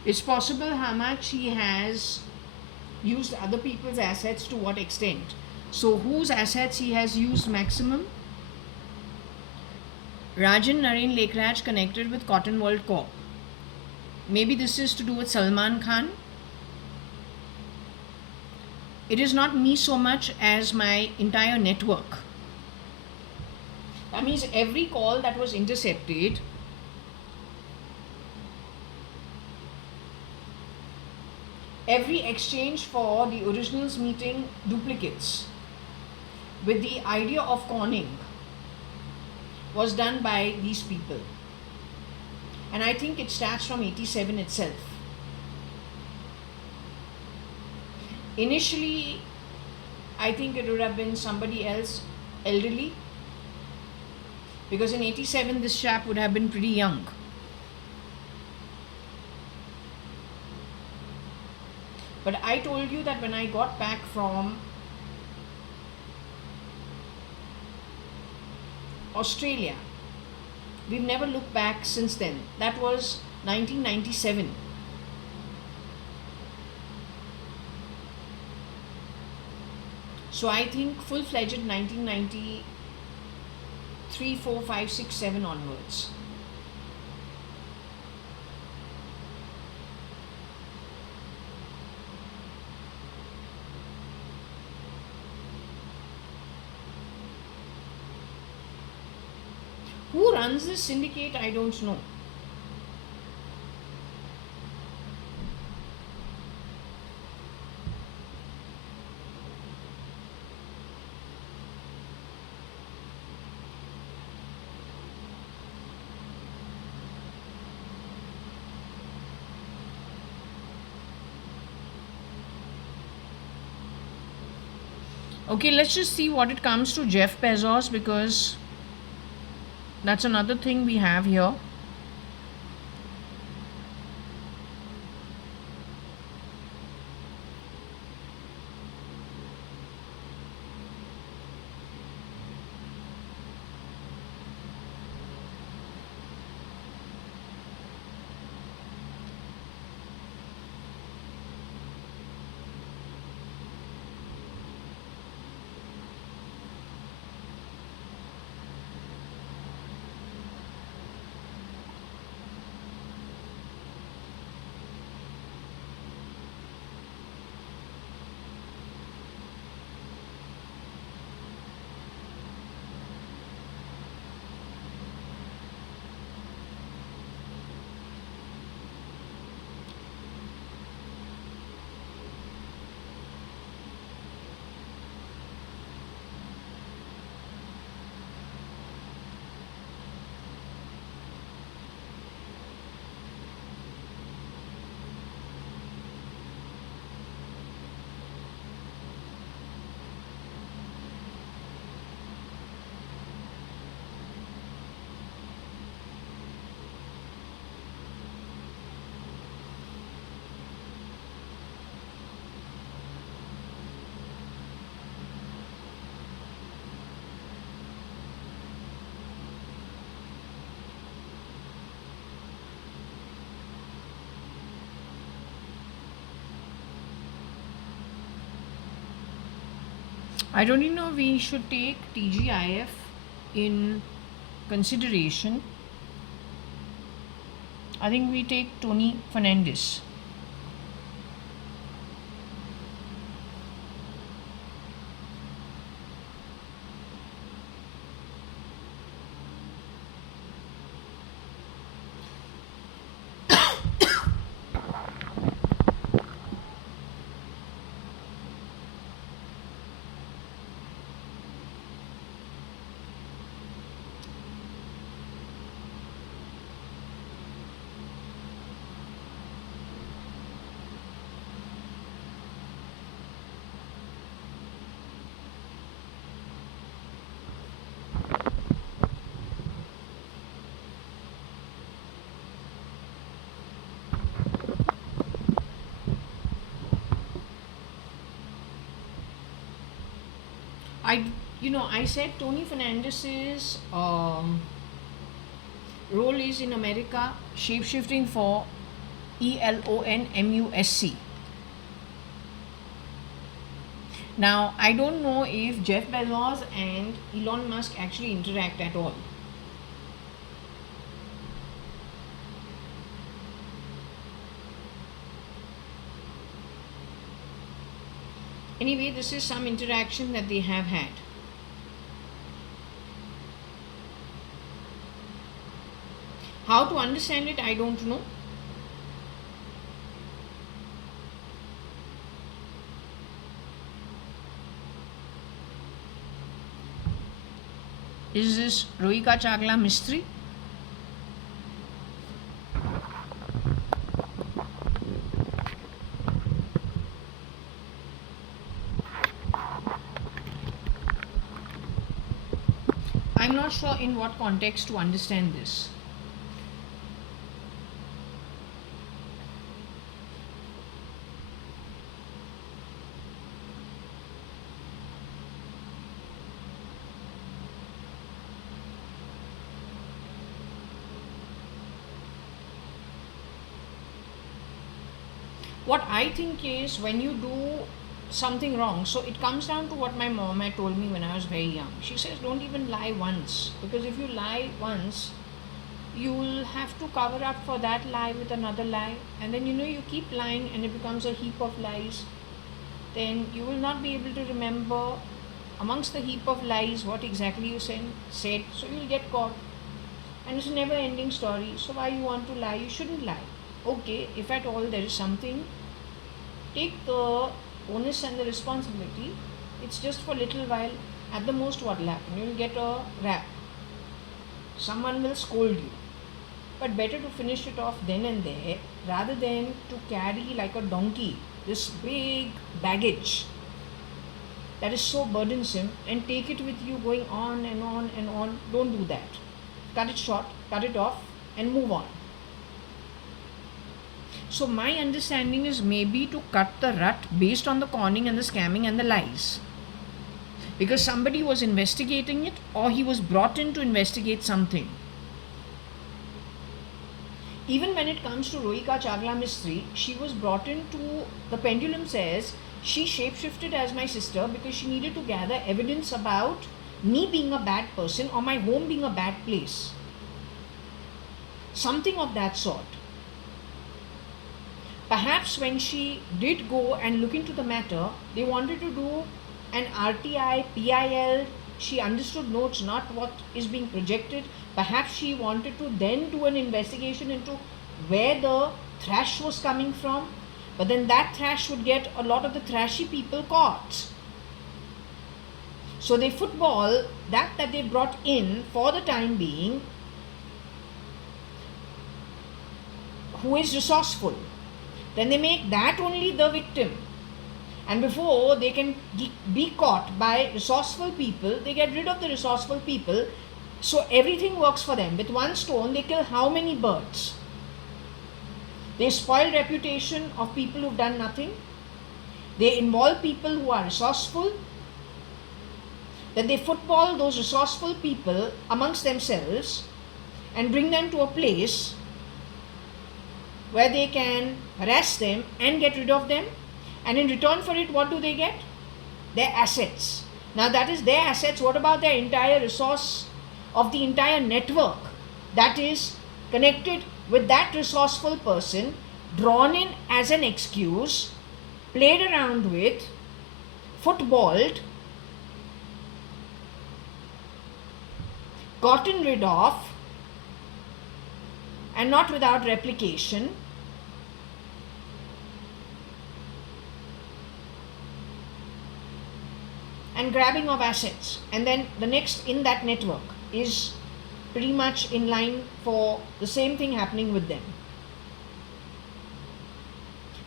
It's possible how much he has used other people's assets, to what extent. So whose assets he has used maximum? Rajan Naren Lekraj connected with Cotton World Corp. Maybe this is to do with Salman Khan. It is not me so much as my entire network. That means every call that was intercepted, every exchange for the originals meeting duplicates with the idea of conning was done by these people. And I think it starts from 87 itself. Initially, I think it would have been somebody else, elderly, because in 87 this chap would have been pretty young. But I told you that when I got back from Australia, we've never looked back since then. That was 1997. So I think full-fledged 1993, 4, 5, 6, 7 onwards. Who runs this syndicate? I don't know. Okay, let's just see what it comes to Jeff Bezos, because that's another thing we have here. I don't even know we should take TGIF in consideration. I think we take Tony Fernandez. I, I said Tony Fernandez's role is in America shapeshifting for ELONMUSC. Now, I don't know if Jeff Bezos and Elon Musk actually interact at all. Anyway, this is some interaction that they have had. How to understand it, I don't know. Is this Rohika Chagla Mistry? I'm not sure in what context to understand this. What I think is, when you do something wrong, so it comes down to what my mom had told me when I was very young. She says, don't even lie once, because if you lie once, you'll have to cover up for that lie with another lie, and then you keep lying and it becomes a heap of lies. Then you will not be able to remember amongst the heap of lies what exactly you said, so you'll get caught. And it's a never ending story. So why you want to lie? You shouldn't lie. Okay, if at all there is something, take the onus and the responsibility. It's just for a little while. At the most, what will happen? You will get a rap. Someone will scold you. But better to finish it off then and there, rather than to carry like a donkey this big baggage that is so burdensome and take it with you going on and on and on. Don't do that. Cut it short, cut it off, and move on. So my understanding is maybe to cut the rut based on the conning and the scamming and the lies. Because somebody was investigating it, or he was brought in to investigate something. Even when it comes to Rohika Chagla Mistry, she was brought in to, the pendulum says, she shapeshifted as my sister because she needed to gather evidence about me being a bad person or my home being a bad place. Something of that sort. Perhaps when she did go and look into the matter, they wanted to do an RTI, PIL. She understood notes, not what is being projected. Perhaps she wanted to then do an investigation into where the thrash was coming from. But then that thrash would get a lot of the thrashy people caught. So they football that they brought in for the time being, who is resourceful. Then they make that only the victim. And before they can be caught by resourceful people, they get rid of the resourceful people. So everything works for them. With one stone, they kill how many birds? They spoil reputation of people who've done nothing. They involve people who are resourceful. Then they football those resourceful people amongst themselves and bring them to a place where they can harass them and get rid of them. And in return for it, what do they get? Their assets. Now that is their assets. What about their entire resource of the entire network that is connected with that resourceful person, drawn in as an excuse, played around with, footballed, gotten rid of, and not without replication. And grabbing of assets, and then the next in that network is pretty much in line for the same thing happening with them.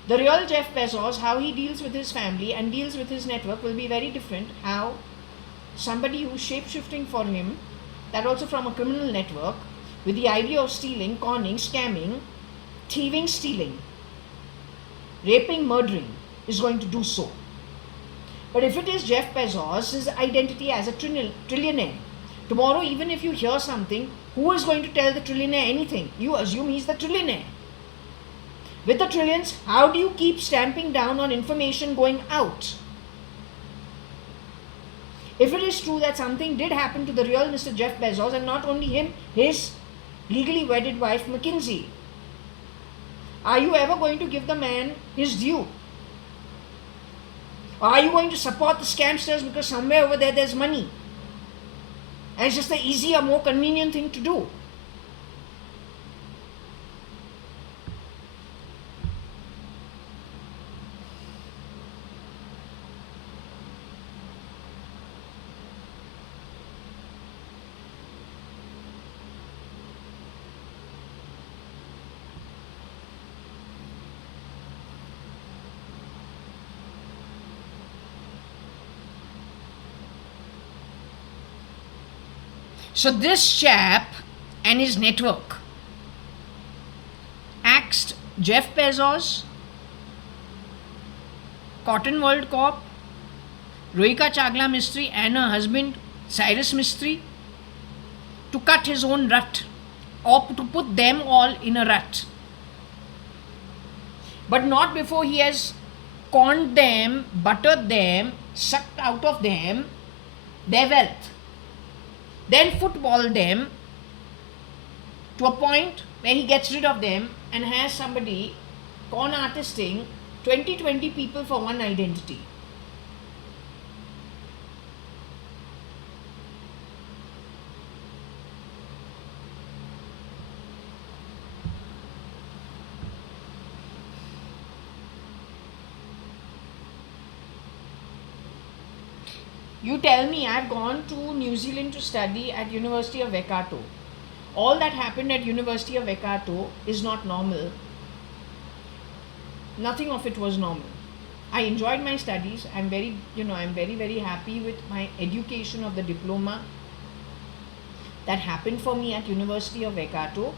The real Jeff Bezos, how he deals with his family and deals with his network will be very different. How somebody who's shape-shifting for him, that also from a criminal network, with the idea of stealing, conning, scamming, thieving, stealing, raping, murdering, is going to do so. But if it is Jeff Bezos, his identity as a trillionaire, tomorrow even if you hear something, who is going to tell the trillionaire anything? You assume he's the trillionaire. With the trillions, how do you keep stamping down on information going out? If it is true that something did happen to the real Mr. Jeff Bezos, and not only him, his legally wedded wife McKinsey, are you ever going to give the man his due? Or are you going to support the scamsters because somewhere over there there's money? And it's just the easier, more convenient thing to do. So this chap and his network axed Jeff Bezos, Cotton World Corp, Rohika Chagla Mistry and her husband Cyrus Mistry to cut his own rut, or to put them all in a rut. But not before he has conned them, buttered them, sucked out of them their wealth. Then football them to a point where he gets rid of them and has somebody con artisting 20 people for one identity. You tell me, I've gone to New Zealand to study at University of Waikato. All that happened at University of Waikato is not normal. Nothing of it was normal. I enjoyed my studies. I'm very, very happy with my education of the diploma that happened for me at University of Waikato.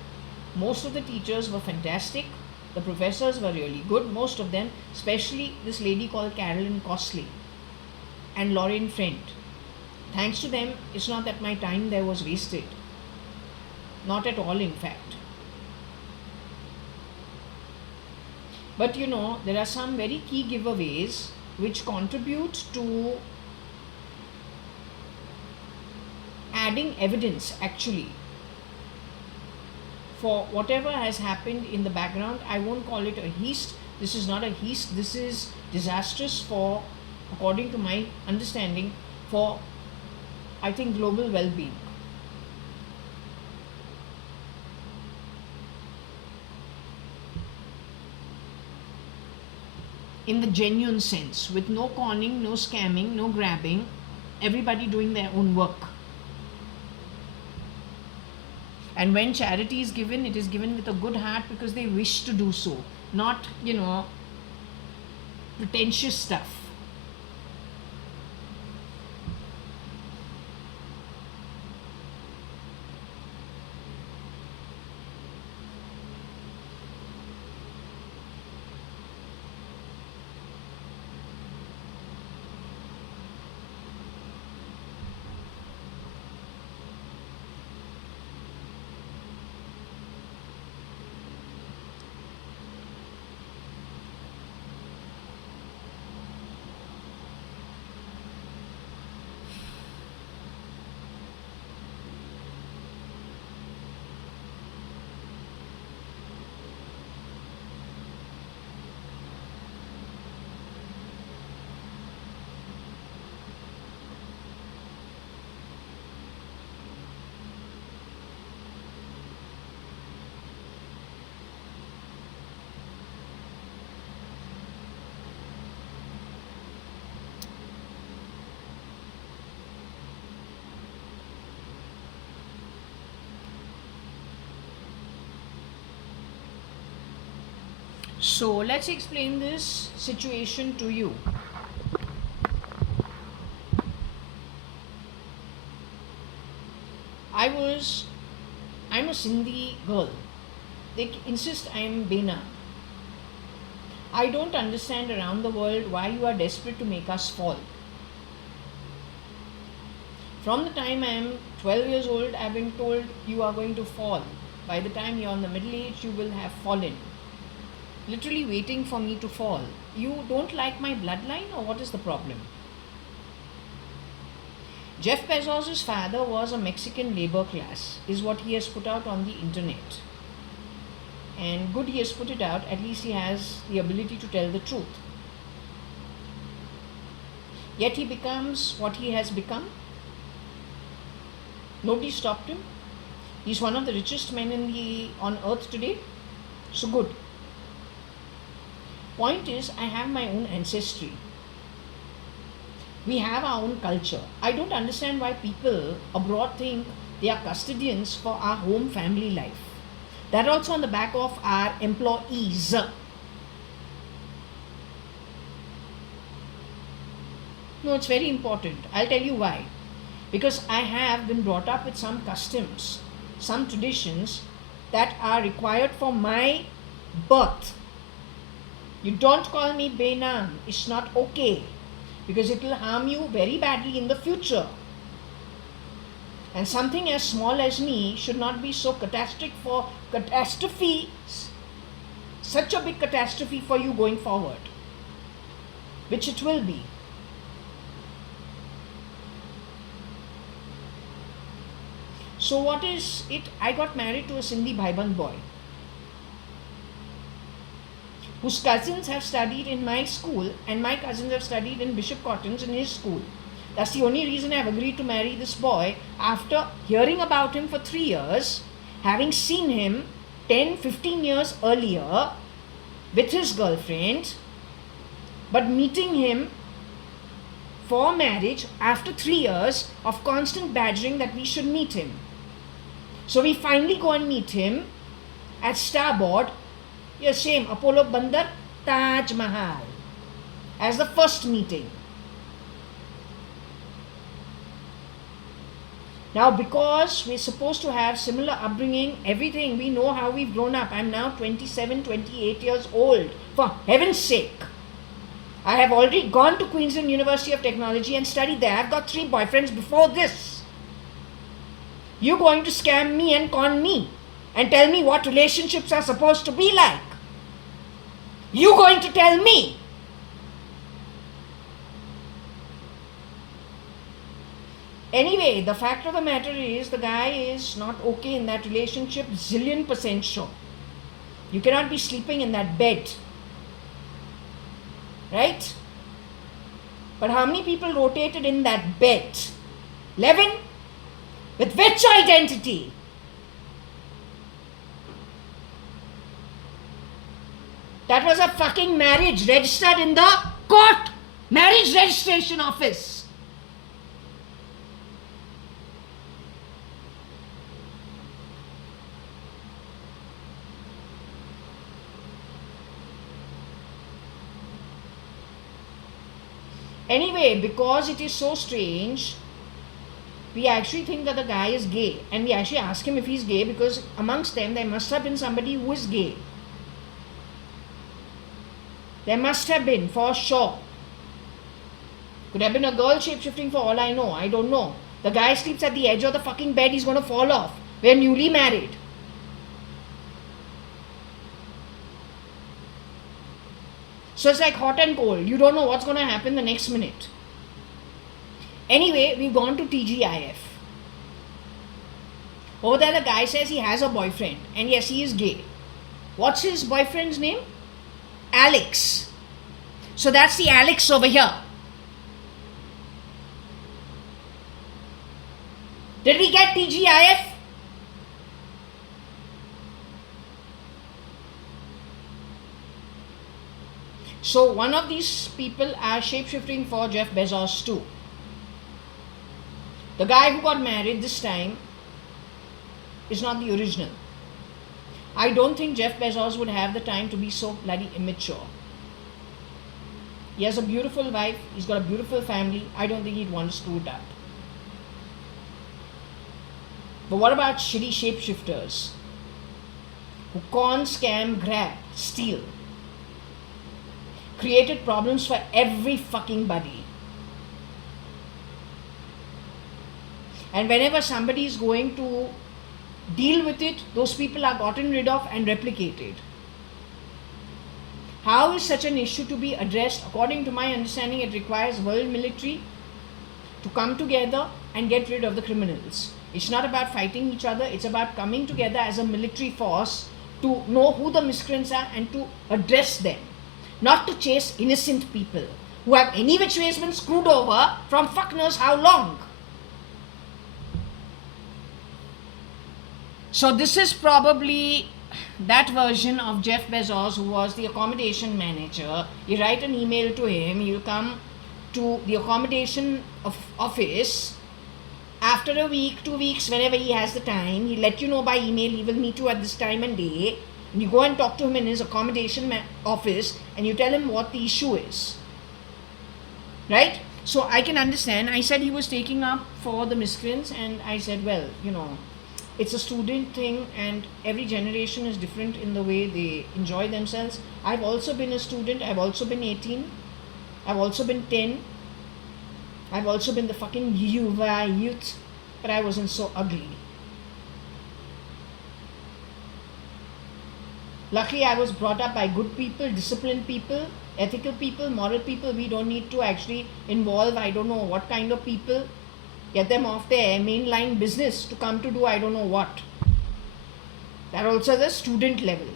Most of the teachers were fantastic. The professors were really good, most of them, especially this lady called Carolyn Cosley and Lorraine Friend. Thanks to them, it's not that my time there was wasted. Not at all, in fact. But there are some very key giveaways which contribute to adding evidence actually for whatever has happened in the background. I won't call it a heist. This is not a heist. This is disastrous for, according to my understanding, for, I think, global well-being. In the genuine sense, with no conning, no scamming, no grabbing, everybody doing their own work. And when charity is given, it is given with a good heart because they wish to do so, not, pretentious stuff. So let's explain this situation to you. I'm a Sindhi girl. They insist I am Bena. I don't understand around the world why you are desperate to make us fall. From the time I am 12 years old, I've been told you are going to fall. By the time you're in the middle age, you will have fallen. Literally waiting for me to fall. You don't like my bloodline, or what is the problem? Jeff Bezos' father was a Mexican labor class, is what he has put out on the internet. And good he has put it out, at least he has the ability to tell the truth. Yet he becomes what he has become. Nobody stopped him. He's one of the richest men on earth today. So good. Point is, I have my own ancestry. We have our own culture. I don't understand why people abroad think they are custodians for our home family life. That also on the back of our employees. No, it's very important. I'll tell you why. Because I have been brought up with some customs, some traditions that are required for my birth. You don't call me Benam. It's not okay. Because it will harm you very badly in the future. And something as small as me should not be so catastrophe, such a big catastrophe for you going forward, which it will be. So what is it? I got married to a Sindhi Bhaiband boy whose cousins have studied in my school and my cousins have studied in Bishop Cotton's in his school. That's the only reason I've agreed to marry this boy after hearing about him for 3 years, having seen him 10-15 years earlier with his girlfriend, but meeting him for marriage after 3 years of constant badgering that we should meet him. So we finally go and meet him at Starboard. Yeah, same, Apollo Bandar, Taj Mahal. as the first meeting. Now, because we're supposed to have similar upbringing, everything, we know how we've grown up. I'm now 27, 28 years old. For heaven's sake. I have already gone to Queensland University of Technology and studied there. I've got 3 boyfriends before this. You're going to scam me and con me and tell me what relationships are supposed to be like. You're going to tell me. Anyway, the fact of the matter is the guy is not okay in that relationship, zillion% sure. You cannot be sleeping in that bed. Right? But how many people rotated in that bed? 11? With which identity? That was a fucking marriage registered in the court marriage registration office. Anyway, because it is so strange, we actually think that the guy is gay. And we actually ask him if he's gay because amongst them, there must have been somebody who is gay. There must have been, for sure. Could have been a girl shape-shifting for all I know. I don't know. The guy sleeps at the edge of the fucking bed. He's going to fall off. We're newly married. So it's like hot and cold. You don't know what's going to happen the next minute. Anyway, we've gone to TGIF. Over there, the guy says he has a boyfriend. And yes, he is gay. What's his boyfriend's name? Alex. So that's the Alex over here. Did we get TGIF? So one of these people are shape-shifting for Jeff Bezos too. The guy who got married this time is not the original. I don't think Jeff Bezos would have the time to be so bloody immature. He has a beautiful wife. He's got a beautiful family. I don't think he'd want to screw it up. But what about shitty shapeshifters who con, scam, grab, steal? Created problems for every fucking buddy. And whenever somebody is going to deal with it, those people are gotten rid of and replicated. How is such an issue to be addressed? According to my understanding, it requires world military to come together and get rid of the criminals. It's not about fighting each other. It's about coming together as a military force to know who the miscreants are and to address them. Not to chase innocent people who have any which ways been screwed over from fuck knows how long. So this is probably that version of Jeff Bezos, who was the accommodation manager. You write an email to him, he'll come to the accommodation office. After a week, 2 weeks, whenever he has the time, he'll let you know by email, he will meet you at this time and day. And you go and talk to him in his accommodation office and you tell him what the issue is. Right? So I can understand. I said he was taking up for the miscreants and I said, well, you know, it's a student thing and every generation is different in the way they enjoy themselves. I've also been a student. I've also been 18. I've also been 10. I've also been the fucking youth. But I wasn't so ugly. Luckily, I was brought up by good people, disciplined people, ethical people, moral people. We don't need to actually involve, I don't know what kind of people, get them off their mainline business to come to do I don't know what. That also is a student level.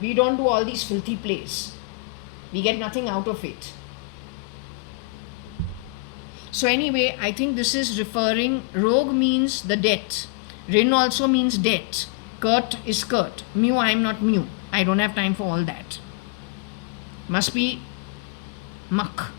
We don't do all these filthy plays. We get nothing out of it. So anyway, I think this is referring, rogue means the debt. Rin also means debt. Kurt is Kurt. Mu, I am not Mu. I don't have time for all that. Must be muck.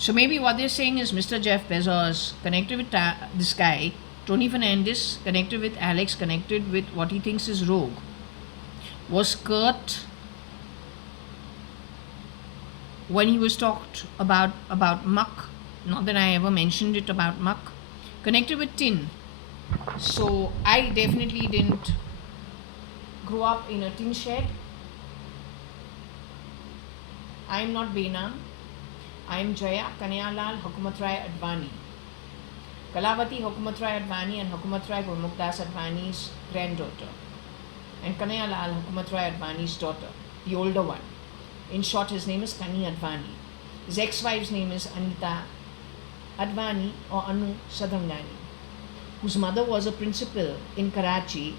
So maybe what they're saying is Mr. Jeff Bezos connected with this guy, Tony Fernandez, connected with Alex, connected with what he thinks is Rogue. Was Kurt, when he was talked about Muck, not that I ever mentioned it about Muck, connected with Tin. So I definitely didn't grow up in a tin shed. I am not Benam. I am Jaya Kanyalal Hukumatrai-ADVANI. Kalavati Hukumatrai-ADVANI and Hukumatrai Gurmukdas Advani's granddaughter. And Kanyalal Hukumatrai-ADVANI's daughter, the older one. In short, his name is Kani Advani. His ex-wife's name is Anita Advani or Anu Sadhangani, whose mother was a principal in Karachi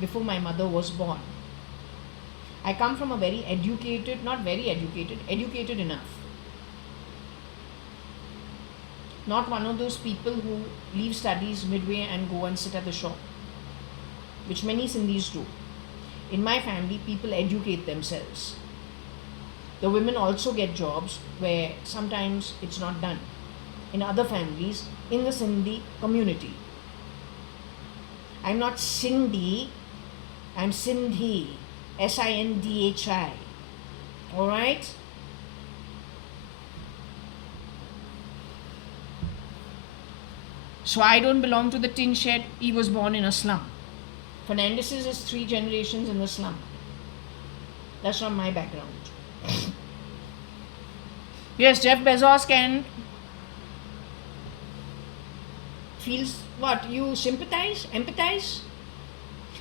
before my mother was born. I come from a very educated, not very educated, educated enough. Not one of those people who leave studies midway and go and sit at the shop, which many Sindhis do. In my family, people educate themselves. The women also get jobs where sometimes it's not done. In other families, in the Sindhi community. I'm not Sindhi, I'm Sindhi. Sindhi. Alright? So I don't belong to the tin shed. He was born in a slum. Fernandez is 3 generations in the slum. That's not my background. Yes, Jeff Bezos can feels what? You sympathize? Empathize?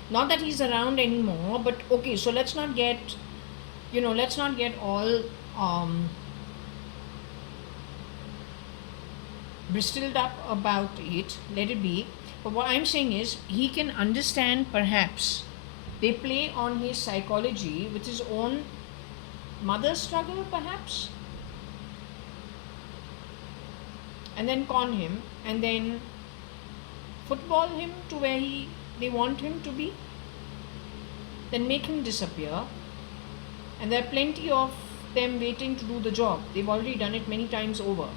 Not that he's around anymore, but okay, so let's not get all bristled up about it. Let it be. But what I'm saying is, he can understand perhaps. They play on his psychology with his own mother's struggle, perhaps. And then con him, and then football him to where they want him to be, then make him disappear, and there are plenty of them waiting to do the job. They've already done it many times over.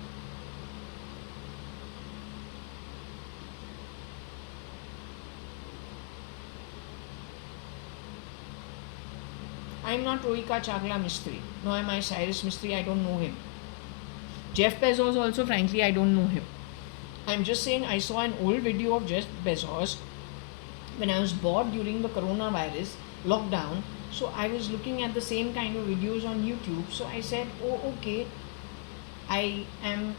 I'm not Rohika Chagla Mistry, nor am I Cyrus Mistry. I don't know him. Jeff Bezos also, frankly, I don't know him. I'm just saying, I saw an old video of Jeff Bezos when I was bored during the coronavirus lockdown. So I was looking at the same kind of videos on YouTube. So I said, oh, okay, I am,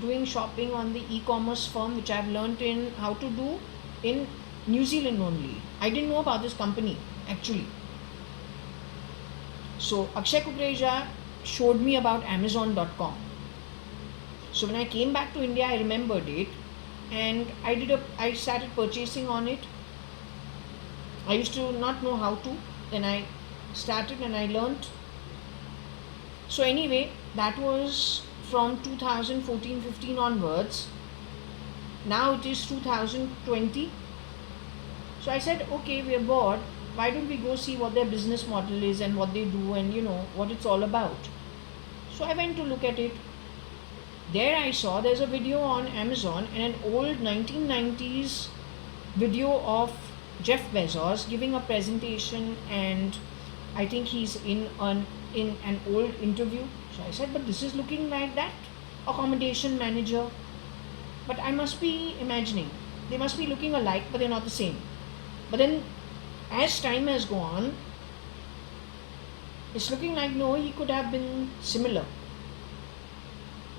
doing shopping on the e-commerce firm, which I've learned in how to do in New Zealand only. I didn't know about this company, actually. So Akshay Kukreja showed me about Amazon.com. So when I came back to India, I remembered it, and I started purchasing on it. I used to not know how to, then I started and I learnt. So anyway, that was from 2014-15 onwards. Now it is 2020. So I said, okay, we're bored. Why don't we go see what their business model is and what they do and what it's all about. So I went to look at it. There I saw there's a video on Amazon and an old 1990s video of Jeff Bezos giving a presentation, and I think he's in an old interview. So I said, but this is looking like that accommodation manager. But I must be imagining. They must be looking alike, but they're not the same. But then as time has gone, it's looking like no, he could have been similar.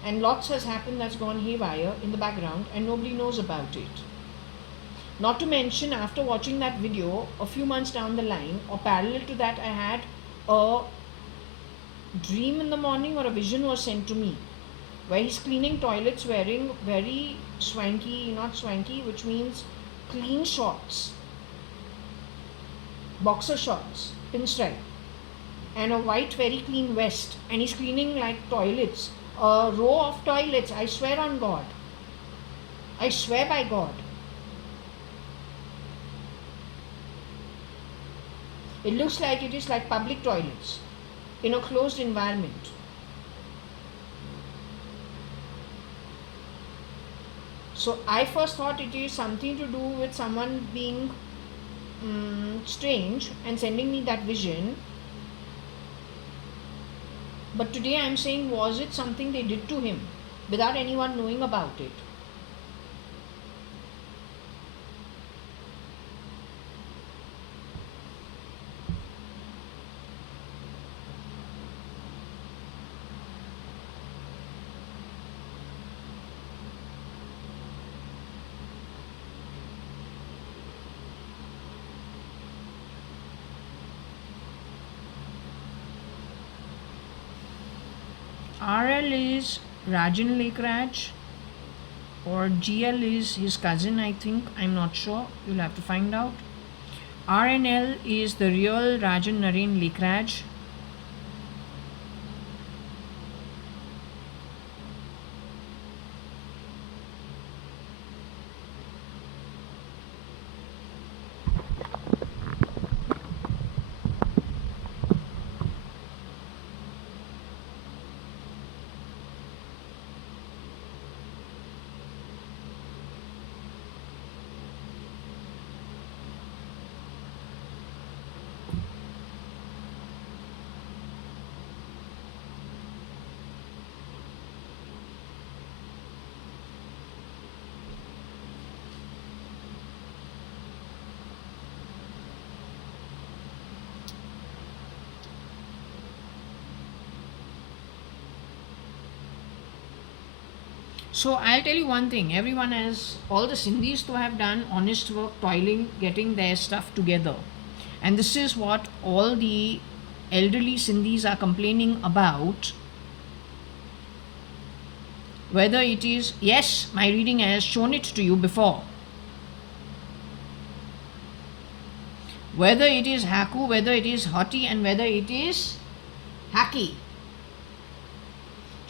And lots has happened that's gone haywire in the background and nobody knows about it. Not to mention, after watching that video, a few months down the line, or parallel to that, I had a dream in the morning, or a vision was sent to me, where he's cleaning toilets wearing very swanky, not swanky, which means clean shorts, boxer shorts, pinstripe, and a white very clean vest, and he's cleaning like toilets, a row of toilets. I swear on God, I swear by God. It looks like it is like public toilets in a closed environment. So I first thought it is something to do with someone being strange and sending me that vision. But today I'm saying, was it something they did to him without anyone knowing about it? RL is Rajan Lekraj, or GL is his cousin, I think. I'm not sure. You'll have to find out. RNL is the real Rajan Naren Lekraj. So I'll tell you one thing, everyone has, all the Sindhis to have done honest work, toiling, getting their stuff together. And this is what all the elderly Sindhis are complaining about. Whether it is, yes, my reading has shown it to you before. Whether it is Haku, whether it is Hoti, and whether it is Haki.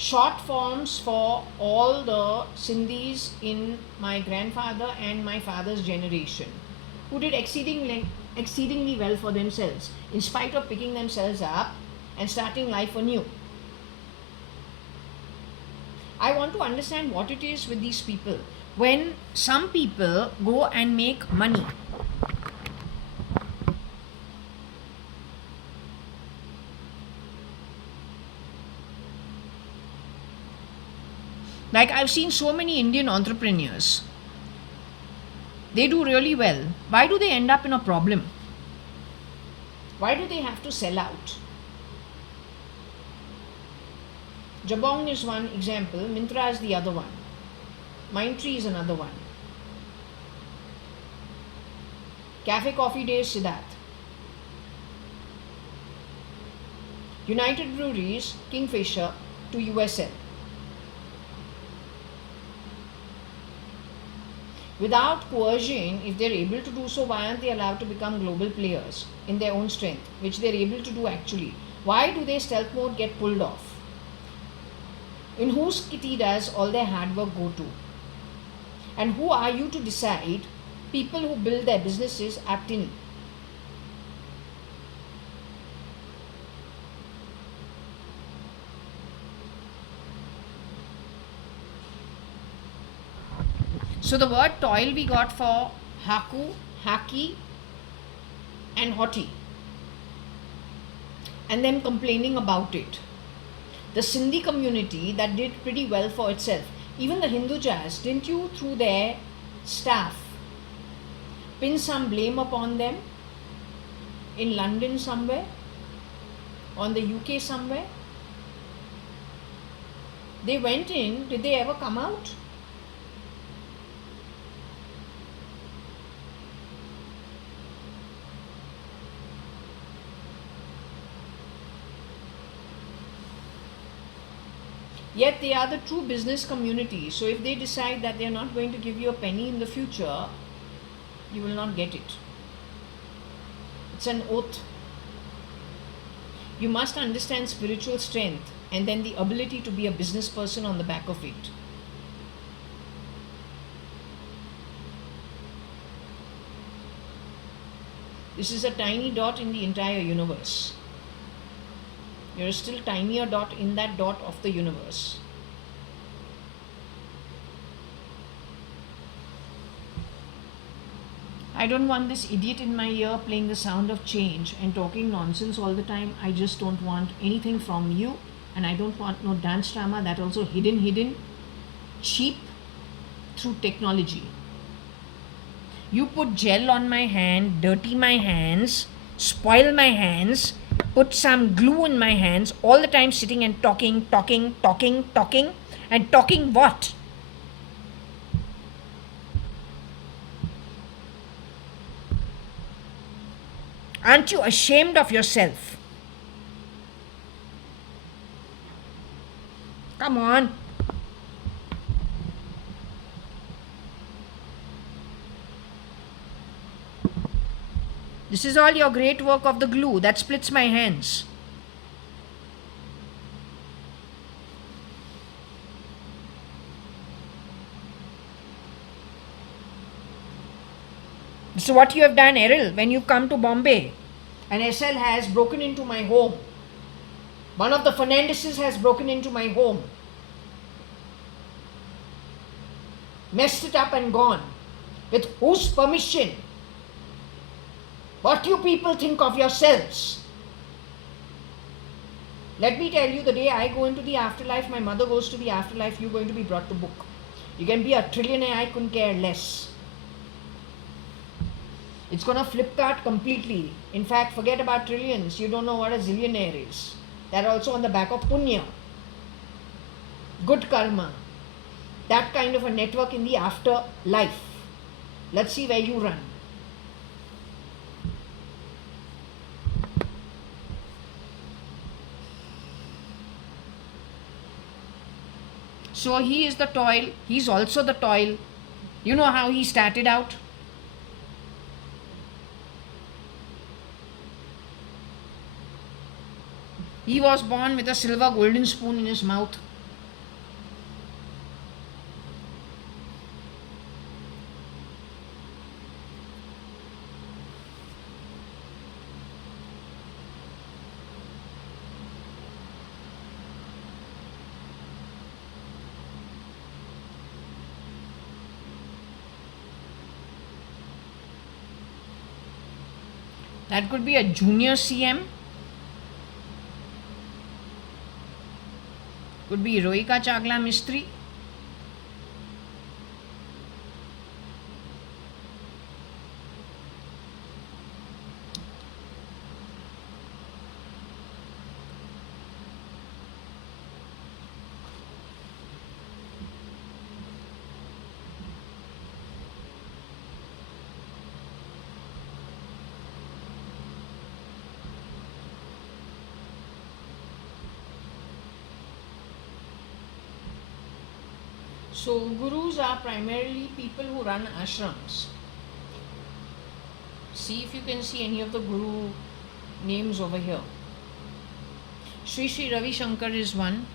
Short forms for all the Sindhis in my grandfather and my father's generation, who did exceedingly well for themselves, in spite of picking themselves up and starting life anew. I want to understand what it is with these people. When some people go and make money, like I've seen so many Indian entrepreneurs, they do really well. Why do they end up in a problem? Why do they have to sell out? Jabong is one example, Mintra is the other one, Mindtree is another one, Cafe Coffee Day is Siddharth, United Breweries, Kingfisher to USL. Without coercion, if they're able to do so, why aren't they allowed to become global players in their own strength, which they're able to do actually? Why do their stealth mode get pulled off? In whose kitty does all their hard work go to? And who are you to decide people who build their businesses are tin? So the word toil we got for Haku, Haki and Hoti, and them complaining about it. The Sindhi community that did pretty well for itself. Even the Hindujas, didn't you through their staff pin some blame upon them in London somewhere, on the UK somewhere? They went in, did they ever come out? Yet they are the true business community. So if they decide that they are not going to give you a penny in the future, you will not get it. It's an oath. You must understand spiritual strength and then the ability to be a business person on the back of it. This is a tiny dot in the entire universe. You're a still tinier dot in that dot of the universe. I don't want this idiot in my ear playing the sound of change and talking nonsense all the time. I just don't want anything from you, and I don't want no dance drama that also hidden, cheap through technology. You put gel on my hand, dirty my hands, spoil my hands, put some glue in my hands, all the time sitting and talking, and talking what? Aren't you ashamed of yourself? Come on. This is all your great work of the glue that splits my hands. This is what you have done, Errol, when you come to Bombay. And SL has broken into my home. One of the Fernandeses has broken into my home. Messed it up and gone. With whose permission? What do you people think of yourselves? Let me tell you, the day I go into the afterlife, my mother goes to the afterlife, you're going to be brought to book. You can be a trillionaire, I couldn't care less. It's going to flip-cart completely. In fact, forget about trillions. You don't know what a zillionaire is. They're also on the back of punya. Good karma. That kind of a network in the afterlife. Let's see where you run. So he is the toil. He's also the toil. You know how he started out? He was born with a silver golden spoon in his mouth. That could be a junior CM. Could be Rohika Chagla Mistri. So gurus are primarily people who run ashrams. See if you can see any of the guru names over here. Sri Sri Ravi Shankar is one.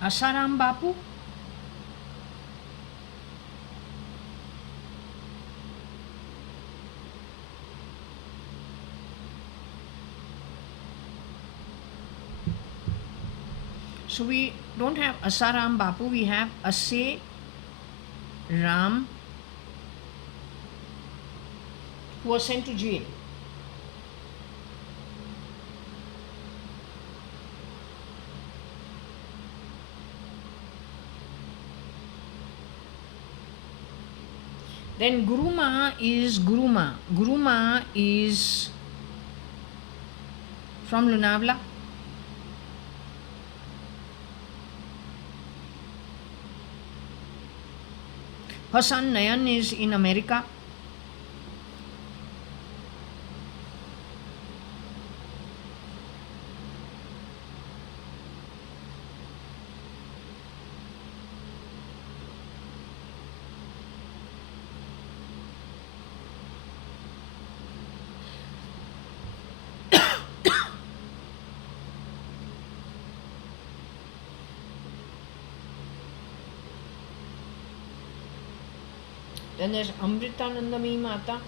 Asaram Bapu. So we don't have Asaram Bapu, we have Ase Ram, who was sent to jail. Then Guruma is Guruma. Guruma is from Lunavla. Her son Nayan is in America. Then there's Amritanandami Mata.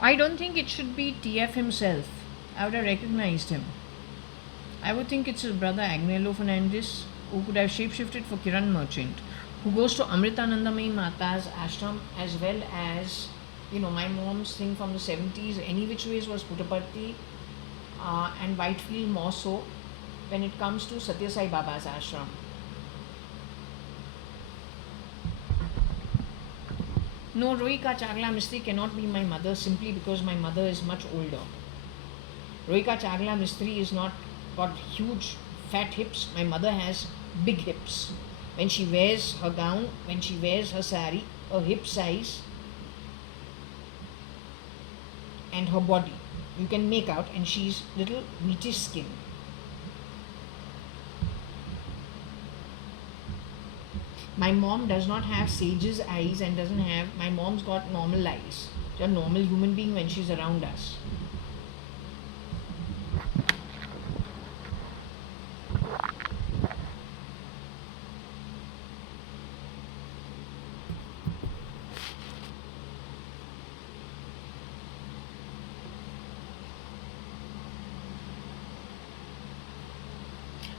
I don't think it should be TF himself. I would have recognized him. I would think it's his brother Agnello Fernandez, who could have shapeshifted for Kiran Merchant, who goes to Amritanandamayi Mata's ashram, as well as, my mom's thing from the 70s, any which ways was Puttaparthi, and Whitefield more so when it comes to Satya Sai Baba's ashram. No, Rohika Chagla Mistri cannot be my mother simply because my mother is much older. Rohika Chagla Mistri is not got huge fat hips. My mother has big hips. When she wears her gown, when she wears her sari, her hip size and her body, you can make out, and she's little meaty skin. My mom does not have sage's eyes and doesn't have, my mom's got normal eyes. She's a normal human being when she's around us.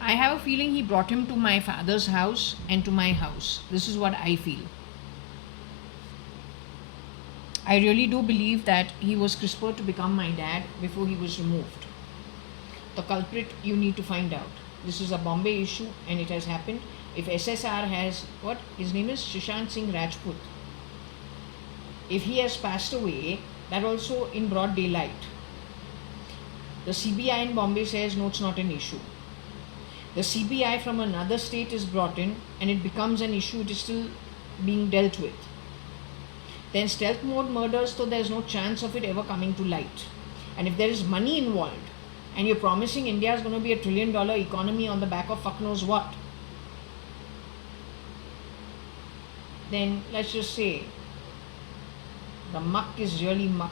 I have a feeling he brought him to my father's house and to my house. This is what I feel. I really do believe that he was CRISPR to become my dad before he was removed. The culprit you need to find out. This is a Bombay issue and it has happened. If SSR has, what? His name is Shishant Singh Rajput. If he has passed away, that also in broad daylight. The CBI in Bombay says no, it's not an issue. The CBI from another state is brought in and it becomes an issue, it is still being dealt with. Then stealth mode murders, so there's no chance of it ever coming to light. And if there is money involved and you're promising India is going to be $1 trillion economy on the back of fuck knows what, then let's just say the muck is really muck.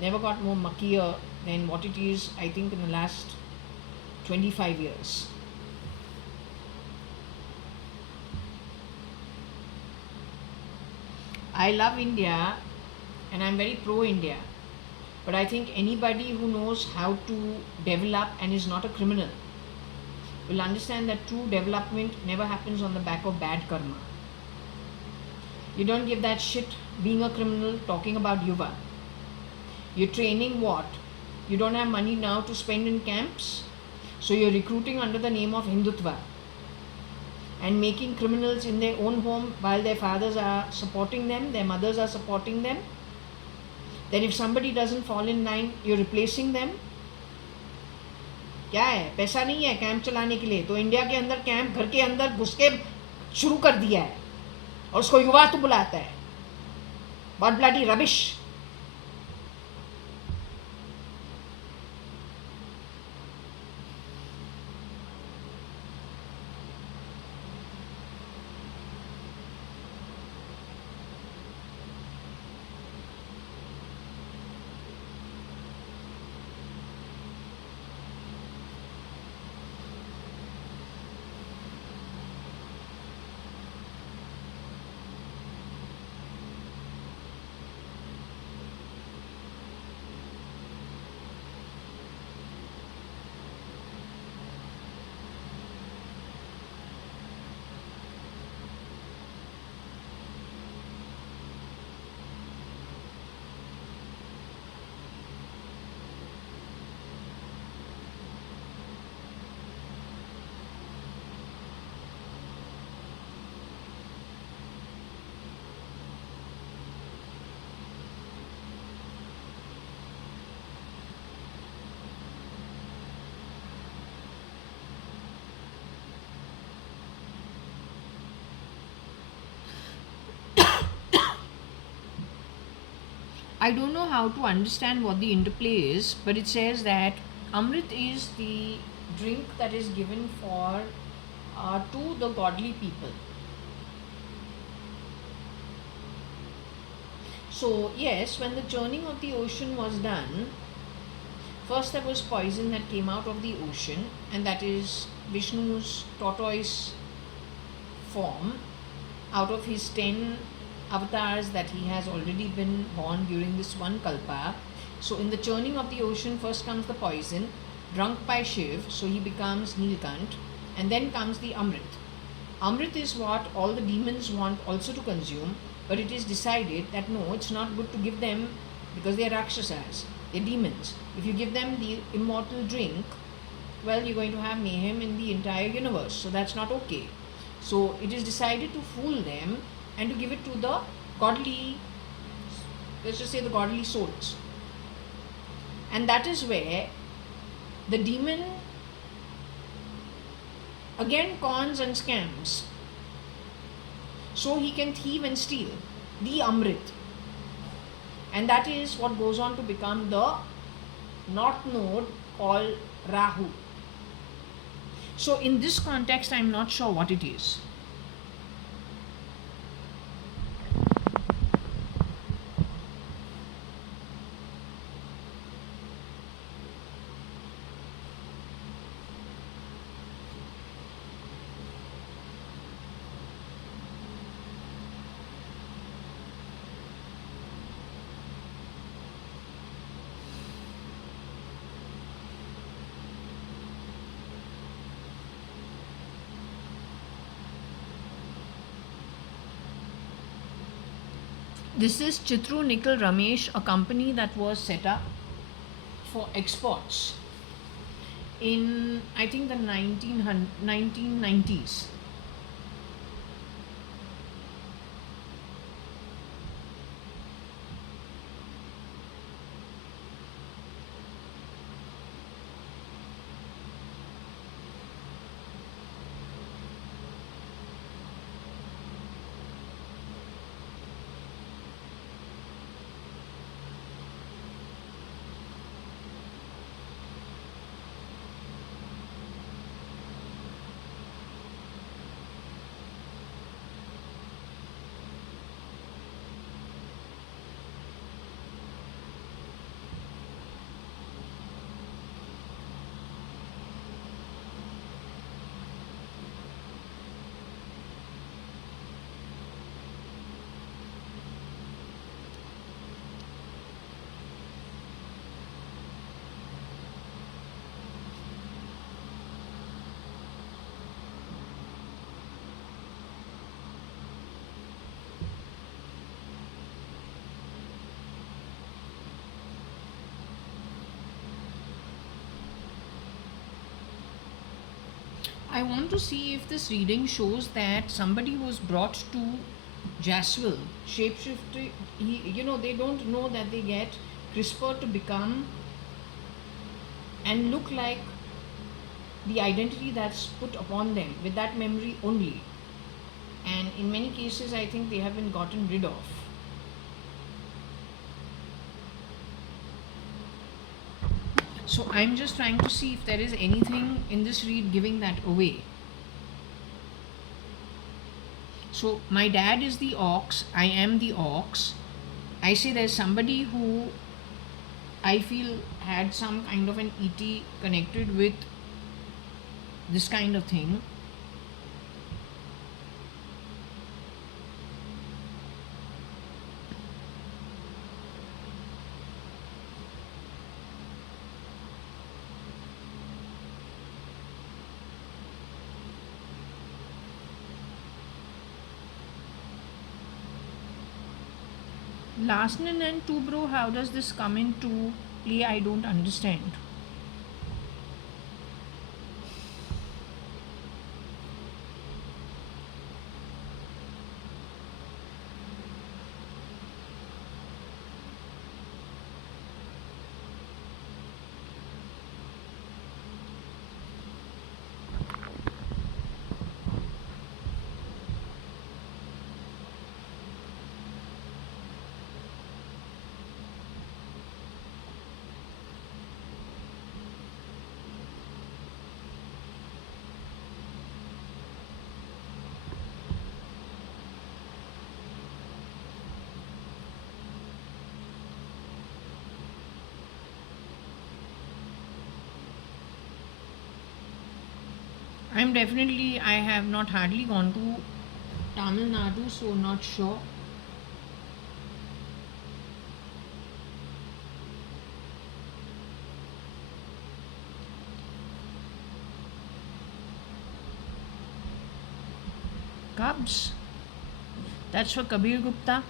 Never got more muckier than what it is, I think, in the last 25 years. I love India and I'm very pro-India. But I think anybody who knows how to develop and is not a criminal will understand that true development never happens on the back of bad karma. You don't give that shit being a criminal, talking about yuva. You're training what? You don't have money now to spend in camps? So you're recruiting under the name of Hindutva and making criminals in their own home while their fathers are supporting them, their mothers are supporting them. Then if somebody doesn't fall in line, you're replacing them. क्या है? पैसा नहीं है camp चलाने के लिए, तो India के अंदर कैंप घर के अंदर घुस के शुरू कर दिया है और उसको युवा तो बुलाता है. What bloody rubbish. I don't know how to understand what the interplay is, but it says that Amrit is the drink that is given for to the godly people. So yes, when the churning of the ocean was done, first there was poison that came out of the ocean, and that is Vishnu's tortoise form out of his 10 avatars that he has already been born during this one kalpa. So in the churning of the ocean, first comes the poison, drunk by Shiv, so he becomes Nilkant, and then comes the Amrit. Amrit is what all the demons want also to consume, but it is decided that no, it's not good to give them because they are Rakshasas, they're demons. If you give them the immortal drink, well, you're going to have mayhem in the entire universe, so that's not okay. So it is decided to fool them and to give it to the godly, let's just say the godly souls. And that is where the demon again cons and scams, so he can thieve and steal the Amrit. And that is what goes on to become the north node called Rahu. So in this context, I'm not sure what it is. This is Chitru Nickel Ramesh, a company that was set up for exports in, I think, the 1990s. I want to see if this reading shows that somebody was brought to Jaswell, shapeshifter. They don't know that they get CRISPR to become and look like the identity that's put upon them with that memory only. And in many cases, I think they have been gotten rid of. So I'm just trying to see if there is anything in this read giving that away. So my dad is the ox, I am the ox. I say there's somebody who I feel had some kind of an ET connected with this kind of thing. Larsen and two bro, how does this come into play? I don't understand. I have not hardly gone to Tamil Nadu, so not sure. Cubs. That's for Kabir Gupta.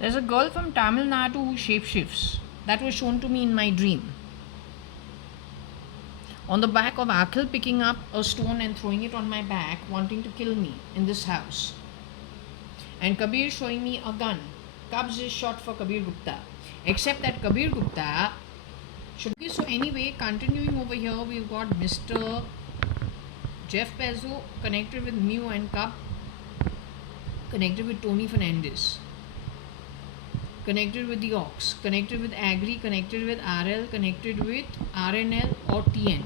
There's a girl from Tamil Nadu who shapeshifts. That was shown to me in my dream. On the back of Akhil picking up a stone and throwing it on my back, wanting to kill me in this house. And Kabir showing me a gun. Cubs is shot for Kabir Gupta. Except that Kabir Gupta should be. So anyway, continuing over here, we've got Mr. Jeff Bezos connected with Mew and Cub, connected with Tony Fernandez, connected with the Ox, connected with Agri, connected with RL, connected with RNL or TN.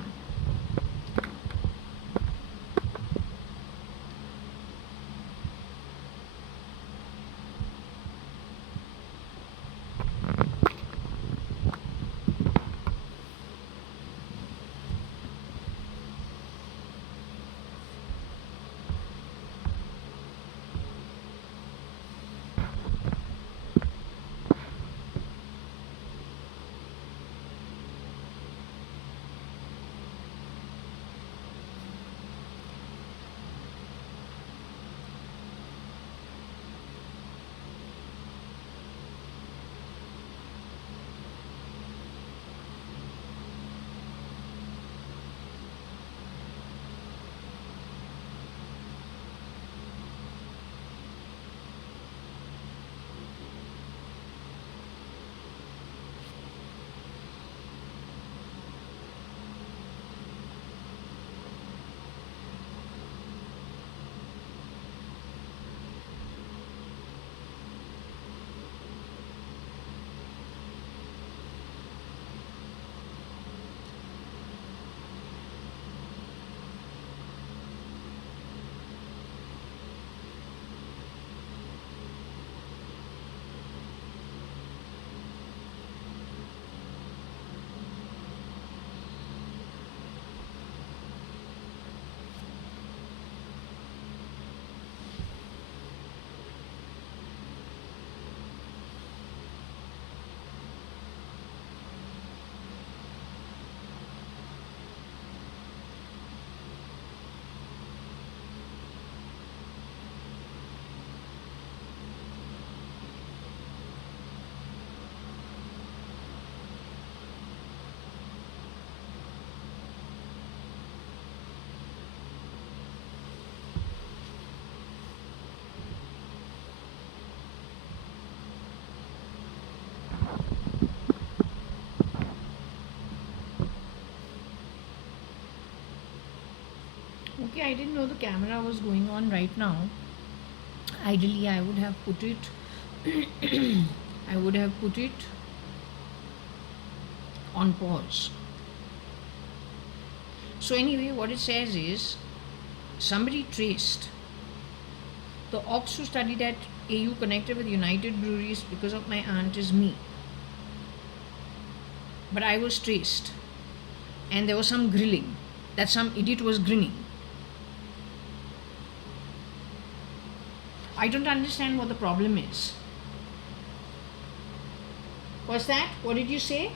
Okay, I didn't know the camera was going on right now. Ideally, I would have put it. I would have put it on pause. So anyway, what it says is somebody traced the ox who studied at AU connected with United Breweries because of my aunt is me. But I was traced, and there was some grilling. That some idiot was grinning. I don't understand what the problem is. What's that? What did you say?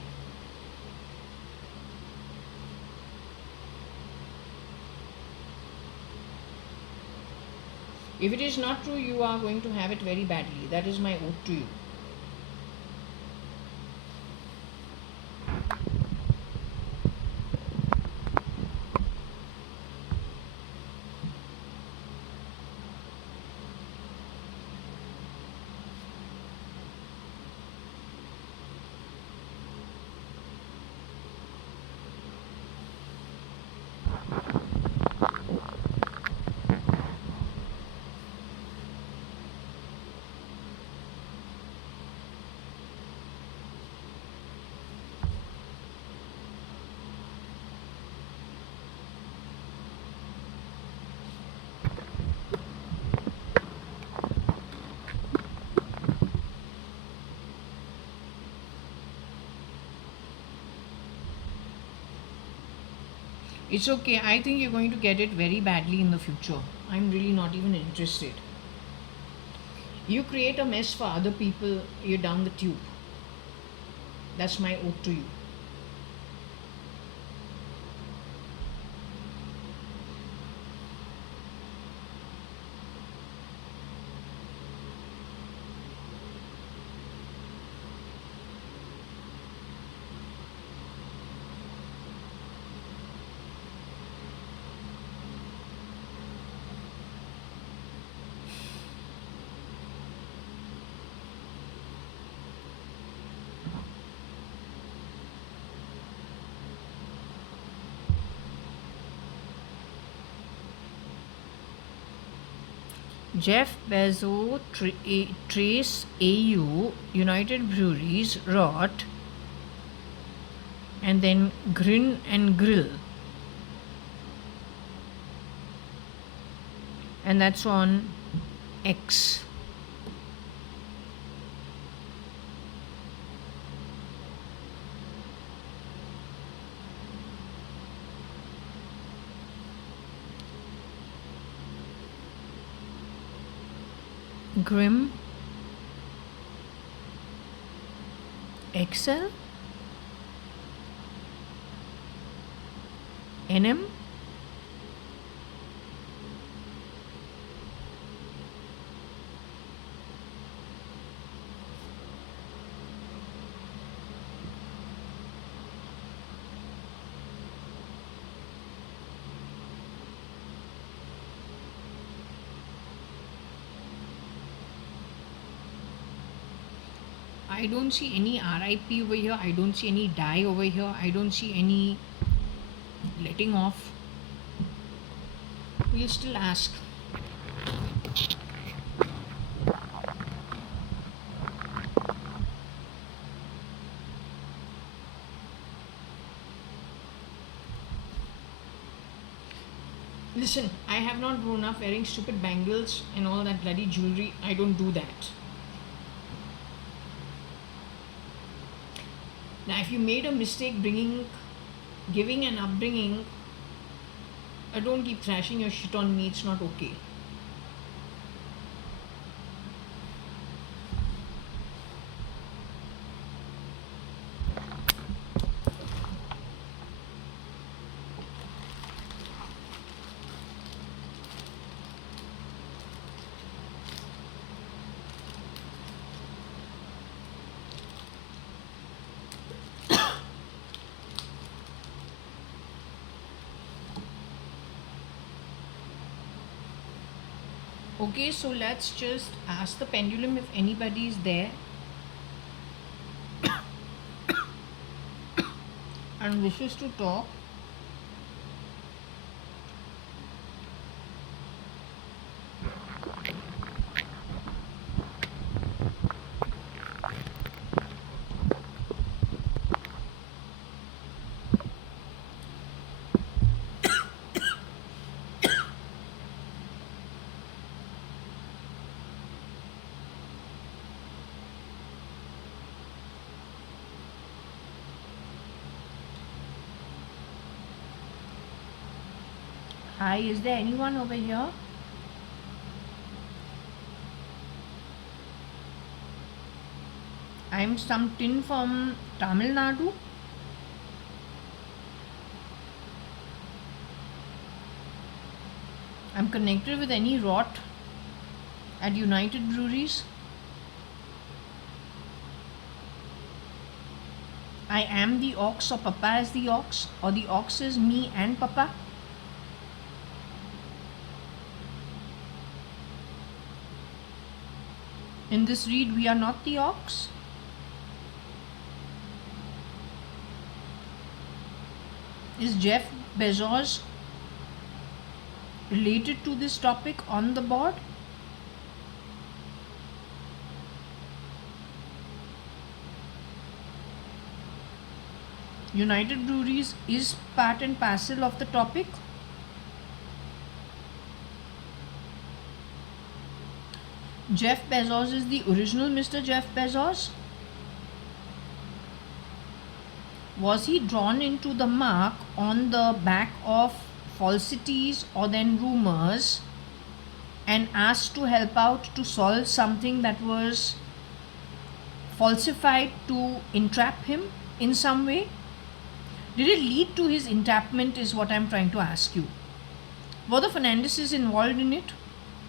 If it is not true, you are going to have it very badly. That is my oath to you. It's okay. I think you're going to get it very badly in the future. I'm really not even interested. You create a mess for other people, you're down the tube. That's my ode to you. Jeff Bezos, Trace AU, United Breweries, Rot, and then Grin and Grill. And that's on X. Grim XL NM. I don't see any RIP over here. I don't see any die over here. I don't see any letting off. We'll still ask. Listen, I have not grown up wearing stupid bangles and all that bloody jewelry. I don't do that. Now, if you made a mistake giving an upbringing, don't keep thrashing your shit on me. It's not okay. Okay, so let's just ask the pendulum if anybody is there and wishes to talk. Hi, is there anyone over here? I'm some tin from Tamil Nadu. I'm connected with any rot at United Breweries. I am the ox or Papa is the ox, or the ox is me and Papa. In this read, we are not the ox. Is Jeff Bezos related to this topic on the board? United Breweries is part and parcel of the topic. Jeff Bezos is the original Mr. Jeff Bezos. Was he drawn into the muck on the back of falsities or then rumors and asked to help out to solve something that was falsified to entrap him in some way? Did it lead to his entrapment, is what I'm trying to ask you. Were the Fernandeses involved in it?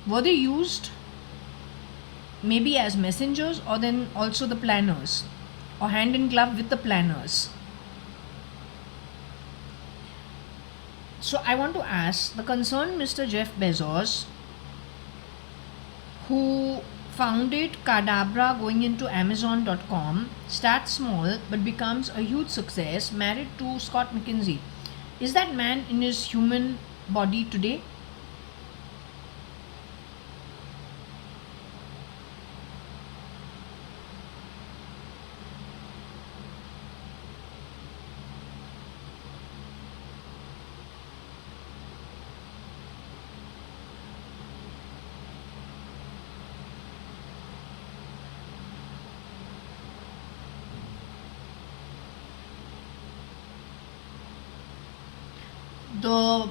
Were they used maybe as messengers or then also the planners, or hand in glove with the planners? So I want to ask the concerned Mr. Jeff Bezos, who founded Cadabra going into Amazon.com, starts small but becomes a huge success, married to Scott McKinsey. Is that man in his human body today? The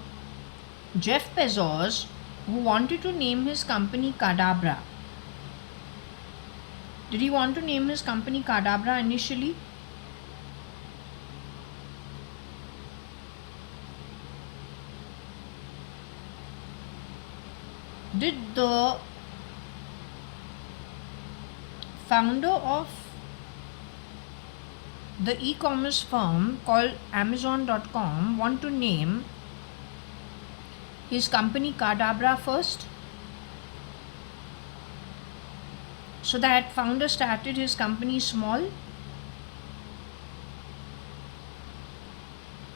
Jeff Bezos who wanted to name his company Cadabra. Did he want to name his company Cadabra initially? Did the founder of the e-commerce firm called Amazon.com want to name his company Cadabra first? So that founder started his company small.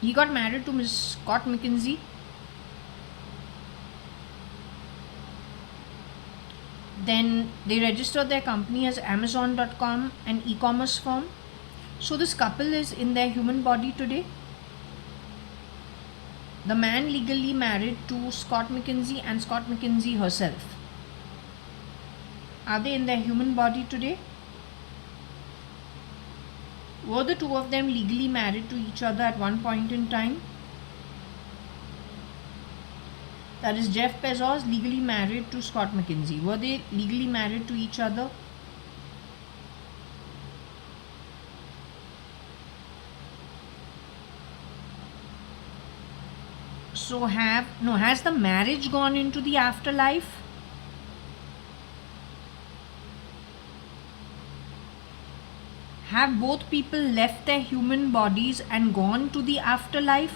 He got married to Miss Scott McKinsey. Then they registered their company as Amazon.com, an e-commerce firm. So this couple is in their human body today. The man legally married to Scott McKinsey and Scott McKinsey herself. Are they in their human body today? Were the two of them legally married to each other at one point in time? That is, Jeff Bezos legally married to Scott McKinsey. Were they legally married to each other? So has the marriage gone into the afterlife? Have both people left their human bodies and gone to the afterlife?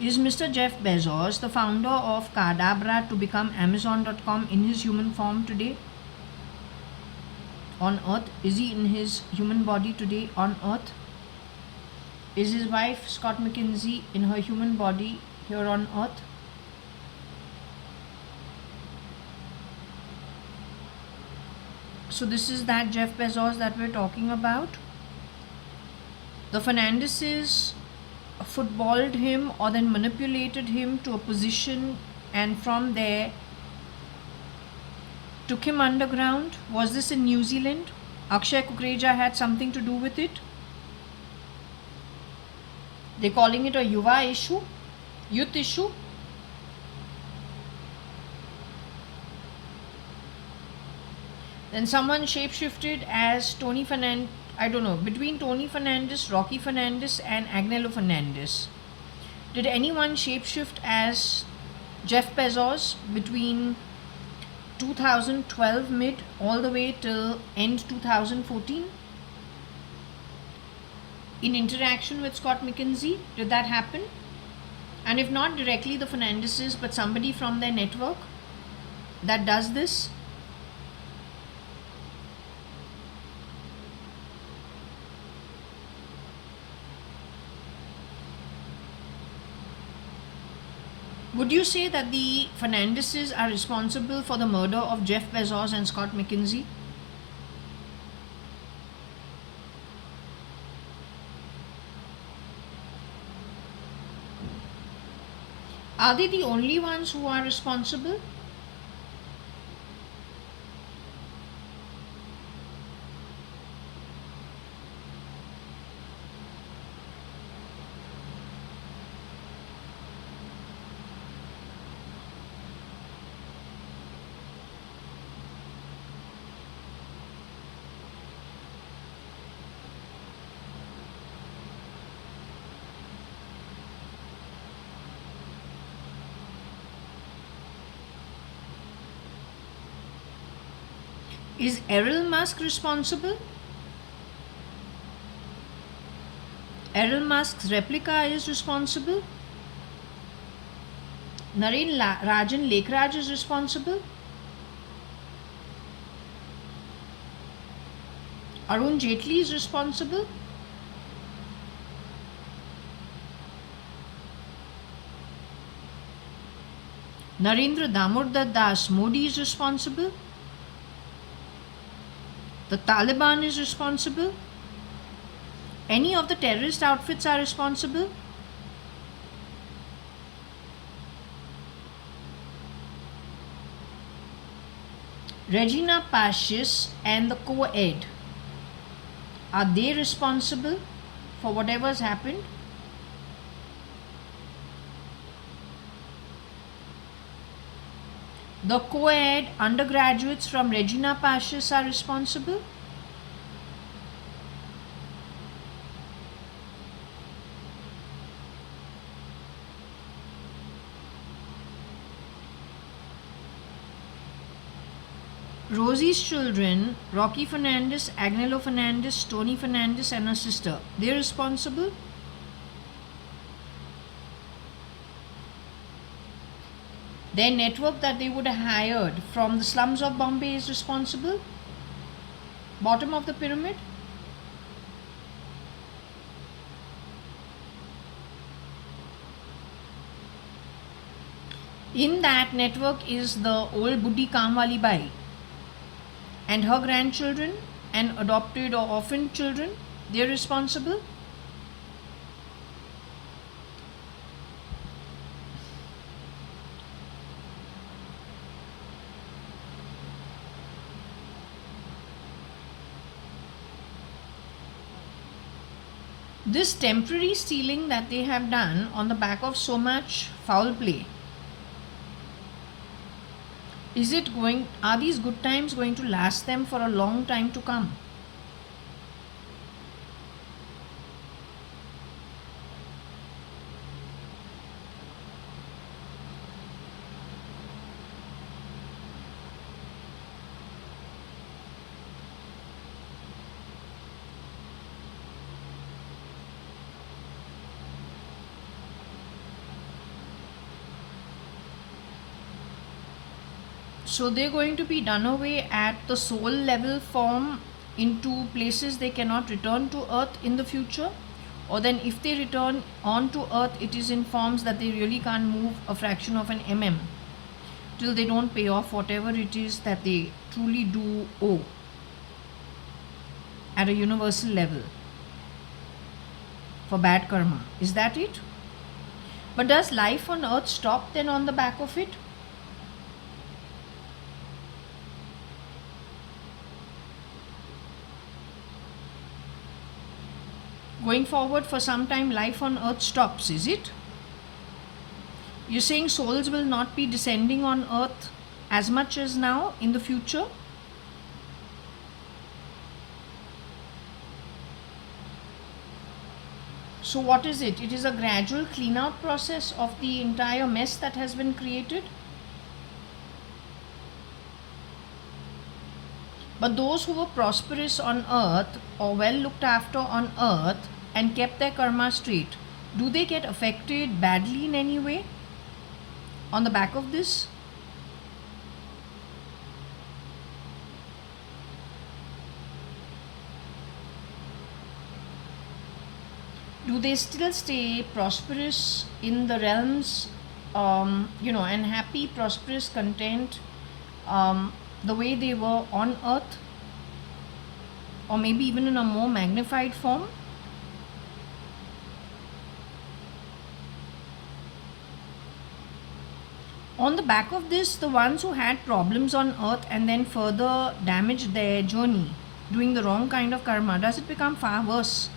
Is Mr. Jeff Bezos, the founder of Cadabra to become Amazon.com, in his human form today on earth? Is he in his human body today on earth? Is his wife Scott McKinsey in her human body here on earth? So this is that Jeff Bezos that we're talking about. The Fernandeses footballed him or then manipulated him to a position, and from there took him underground. Was this in New Zealand? Akshay Kukreja had something to do with it. They're calling it a Yuva issue, youth issue. Then someone shapeshifted as Tony Fernandes, I don't know, between Tony Fernandes, Rocky Fernandes, and Agnello Fernandes. Did anyone shapeshift as Jeff Bezos between 2012 mid all the way till end 2014? In interaction with Scott McKinsey, did that happen? And if not directly the Fernandeses, but somebody from their network that does this? Would you say that the Fernandeses are responsible for the murder of Jeff Bezos and Scott McKinsey? Are they the only ones who are responsible? Is Errol Musk responsible? Errol Musk's replica is responsible. Rajan Lekraj is responsible. Arun Jaitley is responsible. Narendra Damodar Das Modi is responsible. The Taliban is responsible. Any of the terrorist outfits are responsible. Regina Pacis and the co-ed, are they responsible for whatever's happened? The co-ed undergraduates from Regina Pacis are responsible. Rosie's children, Rocky Fernandez, Agnello Fernandez, Tony Fernandez and her sister, they're responsible. Their network that they would have hired from the slums of Bombay is responsible. Bottom of the pyramid. In that network is the old Buddhi Kamwali Bai and her grandchildren and adopted or orphaned children, they're responsible. This temporary stealing that they have done on the back of so much foul play, are these good times going to last them for a long time to come? So they're going to be done away at the soul level form into places they cannot return to earth in the future, or then if they return onto earth, it is in forms that they really can't move a fraction of an mm till they don't pay off whatever it is that they truly do owe at a universal level for bad karma. Is that it? But does life on earth stop then on the back of it? Going forward for some time, life on earth stops, is it? You're saying souls will not be descending on earth as much as now in the future? So what is it? It is a gradual clean out process of the entire mess that has been created. But those who were prosperous on earth or well looked after on earth and kept their karma straight, do they get affected badly in any way on the back of this? Do they still stay prosperous in the realms, and happy, prosperous, content, the way they were on earth, or maybe even in a more magnified form? On the back of this, the ones who had problems on earth and then further damaged their journey, doing the wrong kind of karma, does it become far worse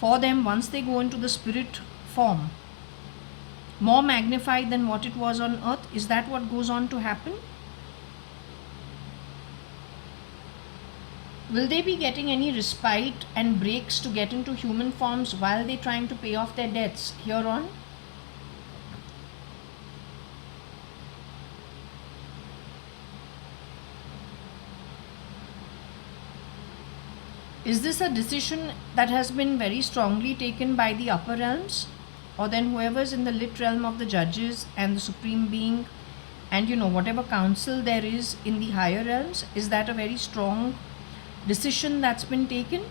for them once they go into the spirit form? More magnified than what it was on earth? Is that what goes on to happen? Will they be getting any respite and breaks to get into human forms while they're trying to pay off their debts here on? Is this a decision that has been very strongly taken by the upper realms? Or then whoever's in the lit realm of the judges and the supreme being, and whatever council there is in the higher realms, is that a very strong decision that's been taken?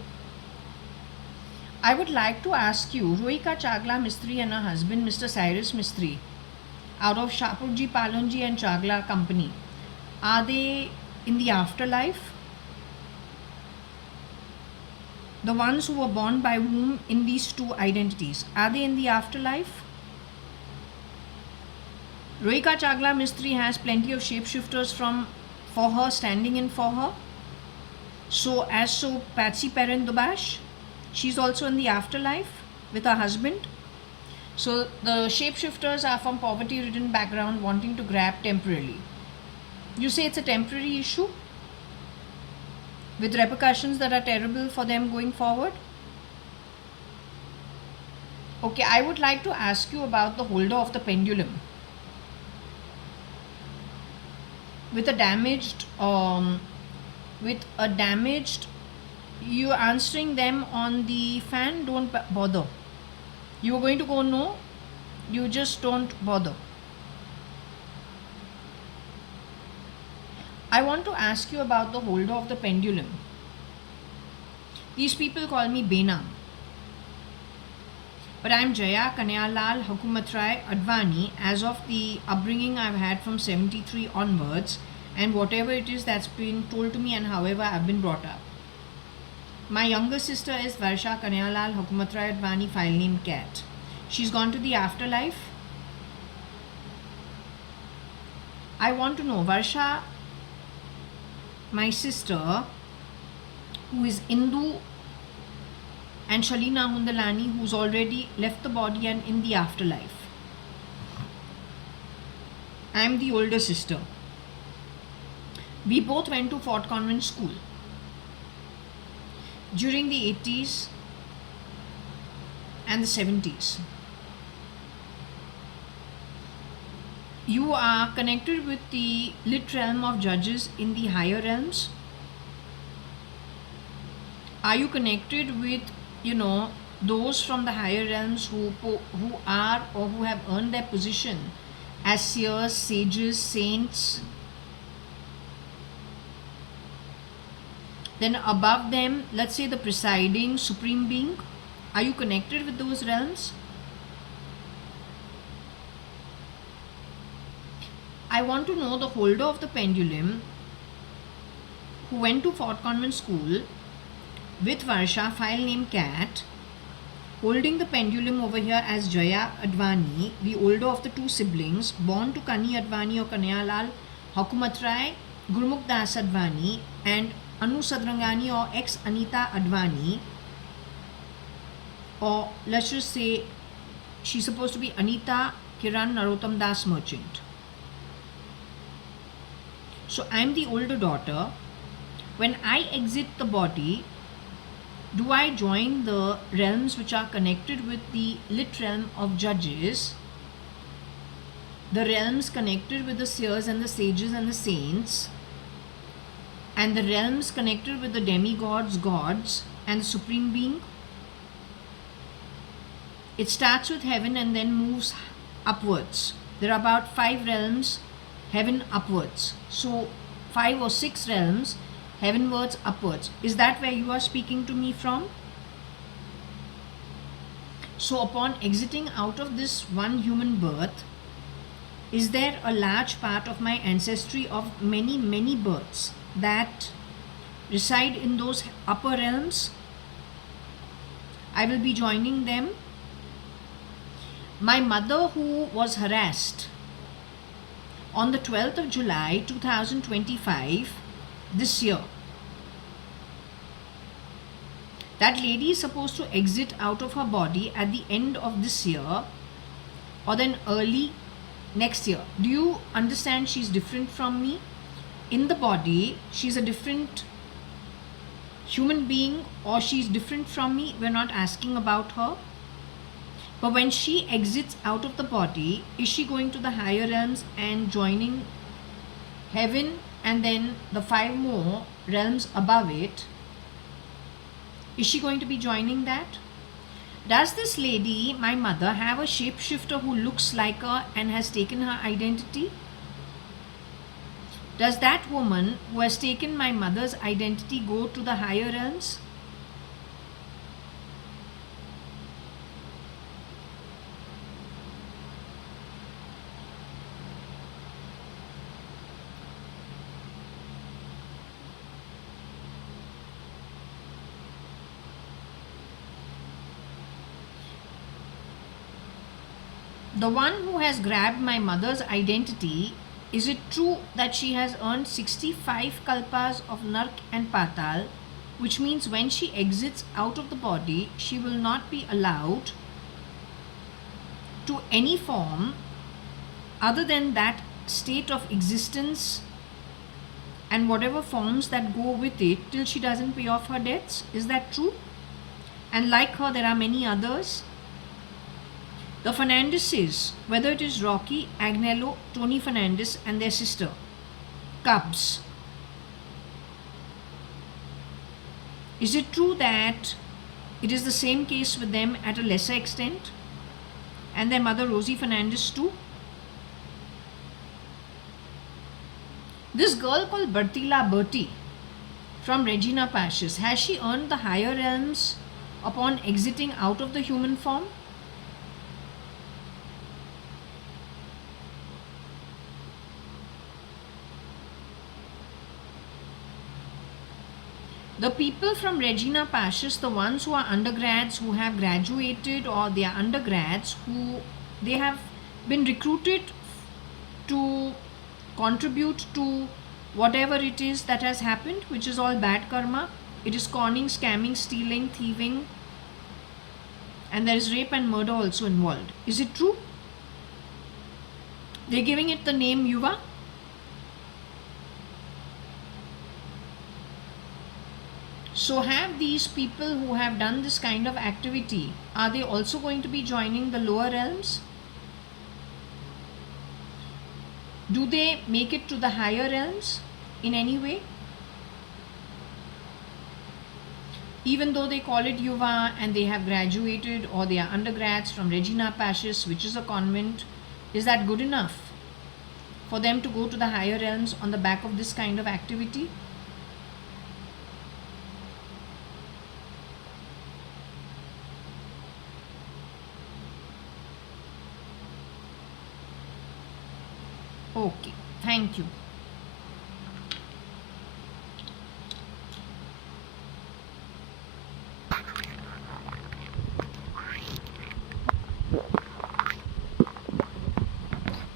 I would like to ask you, Rohika Chagla Mistry and her husband, Mr. Cyrus Mistry, out of Shapurji Palonji and Chagla Company, are they in the afterlife? The ones who were born by womb in these two identities, are they in the afterlife? Rohika Chagla Mistry has plenty of shapeshifters for her, standing in for her. So Patsy Perrin Dubash, she's also in the afterlife with her husband. So the shapeshifters are from poverty-ridden background, wanting to grab temporarily. You say it's a temporary issue with repercussions that are terrible for them going forward? Okay, I would like to ask you about the holder of the pendulum. With a damaged, you answering them on the fan, don't bother. You are going to go no, you just don't bother. I want to ask you about the holder of the pendulum. These people call me Bena. But I am Jaya Kanayalal Hukumatrai Advani as of the upbringing I've had from 73 onwards, and whatever it is that's been told to me and however I've been brought up. My younger sister is Varsha Kanayalal Hukumatrai Advani, file name Cat. She's gone to the afterlife. I want to know, Varsha, my sister, who is Indu, and Shalina Hundalani, who's already left the body and in the afterlife. I'm the older sister. We both went to Fort Convent School. During the 80s and the 70s. You are connected with the lit realm of judges in the higher realms. Are you connected with, those from the higher realms who are or who have earned their position as seers, sages, saints? Then above them, let's say the presiding supreme being. Are you connected with those realms? I want to know the holder of the pendulum who went to Fort Convent School with Varsha, file name Cat, holding the pendulum over here as JAYA.ADVANI, the older of the two siblings, born to Kani Advani or Kanayalal Hukumatrai, Gurmukh Das Advani, and Anu Sadrangani or ex Anita Advani, or let's just say she's supposed to be Anita Kiran Narottam Das Merchant. So I'm the older daughter. When I exit the body, do I join the realms which are connected with the lit realm of judges, the realms connected with the seers and the sages and the saints, and the realms connected with the demigods, gods, and the supreme being? It starts with heaven and then moves upwards. There are about 5 realms, heaven upwards. So 5 or 6 realms, heavenwards upwards. Is that where you are speaking to me from? So upon exiting out of this one human birth, is there a large part of my ancestry of many, many births that reside in those upper realms? I will be joining them. My mother, who was harassed on the 12th of July 2025, this year, that lady is supposed to exit out of her body at the end of this year or then early next year. Do you understand? She's different from me. In the body, she's a different human being, or she's different from me. We're not asking about her. But when she exits out of the body, is she going to the higher realms and joining heaven and then the 5 more realms above it? Is she going to be joining that? Does this lady, my mother, have a shapeshifter who looks like her and has taken her identity? Does that woman who has taken my mother's identity go to the higher realms? The one who has grabbed my mother's identity, is it true that she has earned 65 kalpas of Nark and Patal, which means when she exits out of the body, she will not be allowed to any form other than that state of existence and whatever forms that go with it till she doesn't pay off her debts? Is that true? And like her, there are many others. The Fernandeses, whether it is Rocky, Agnello, Tony Fernandez and their sister, Cubs. Is it true that it is the same case with them at a lesser extent? And their mother Rosie Fernandez too? This girl called Bertie from Regina Pacis, has she earned the higher realms upon exiting out of the human form? The people from Regina Pacis, the ones who are undergrads, who have graduated, or they are undergrads, who they have been recruited to contribute to whatever it is that has happened, which is all bad karma. It is conning, scamming, stealing, thieving, and there is rape and murder also involved. Is it true? They're giving it the name Yuva. So have these people who have done this kind of activity, are they also going to be joining the lower realms? Do they make it to the higher realms in any way? Even though they call it Yuva and they have graduated or they are undergrads from Regina Pacis, which is a convent, is that good enough for them to go to the higher realms on the back of this kind of activity? Okay, thank you.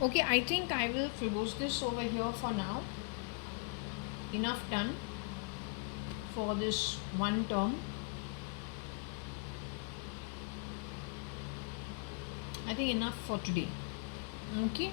Okay, I think I will close this over here for now. Enough done for this one term. I think enough for today. Okay.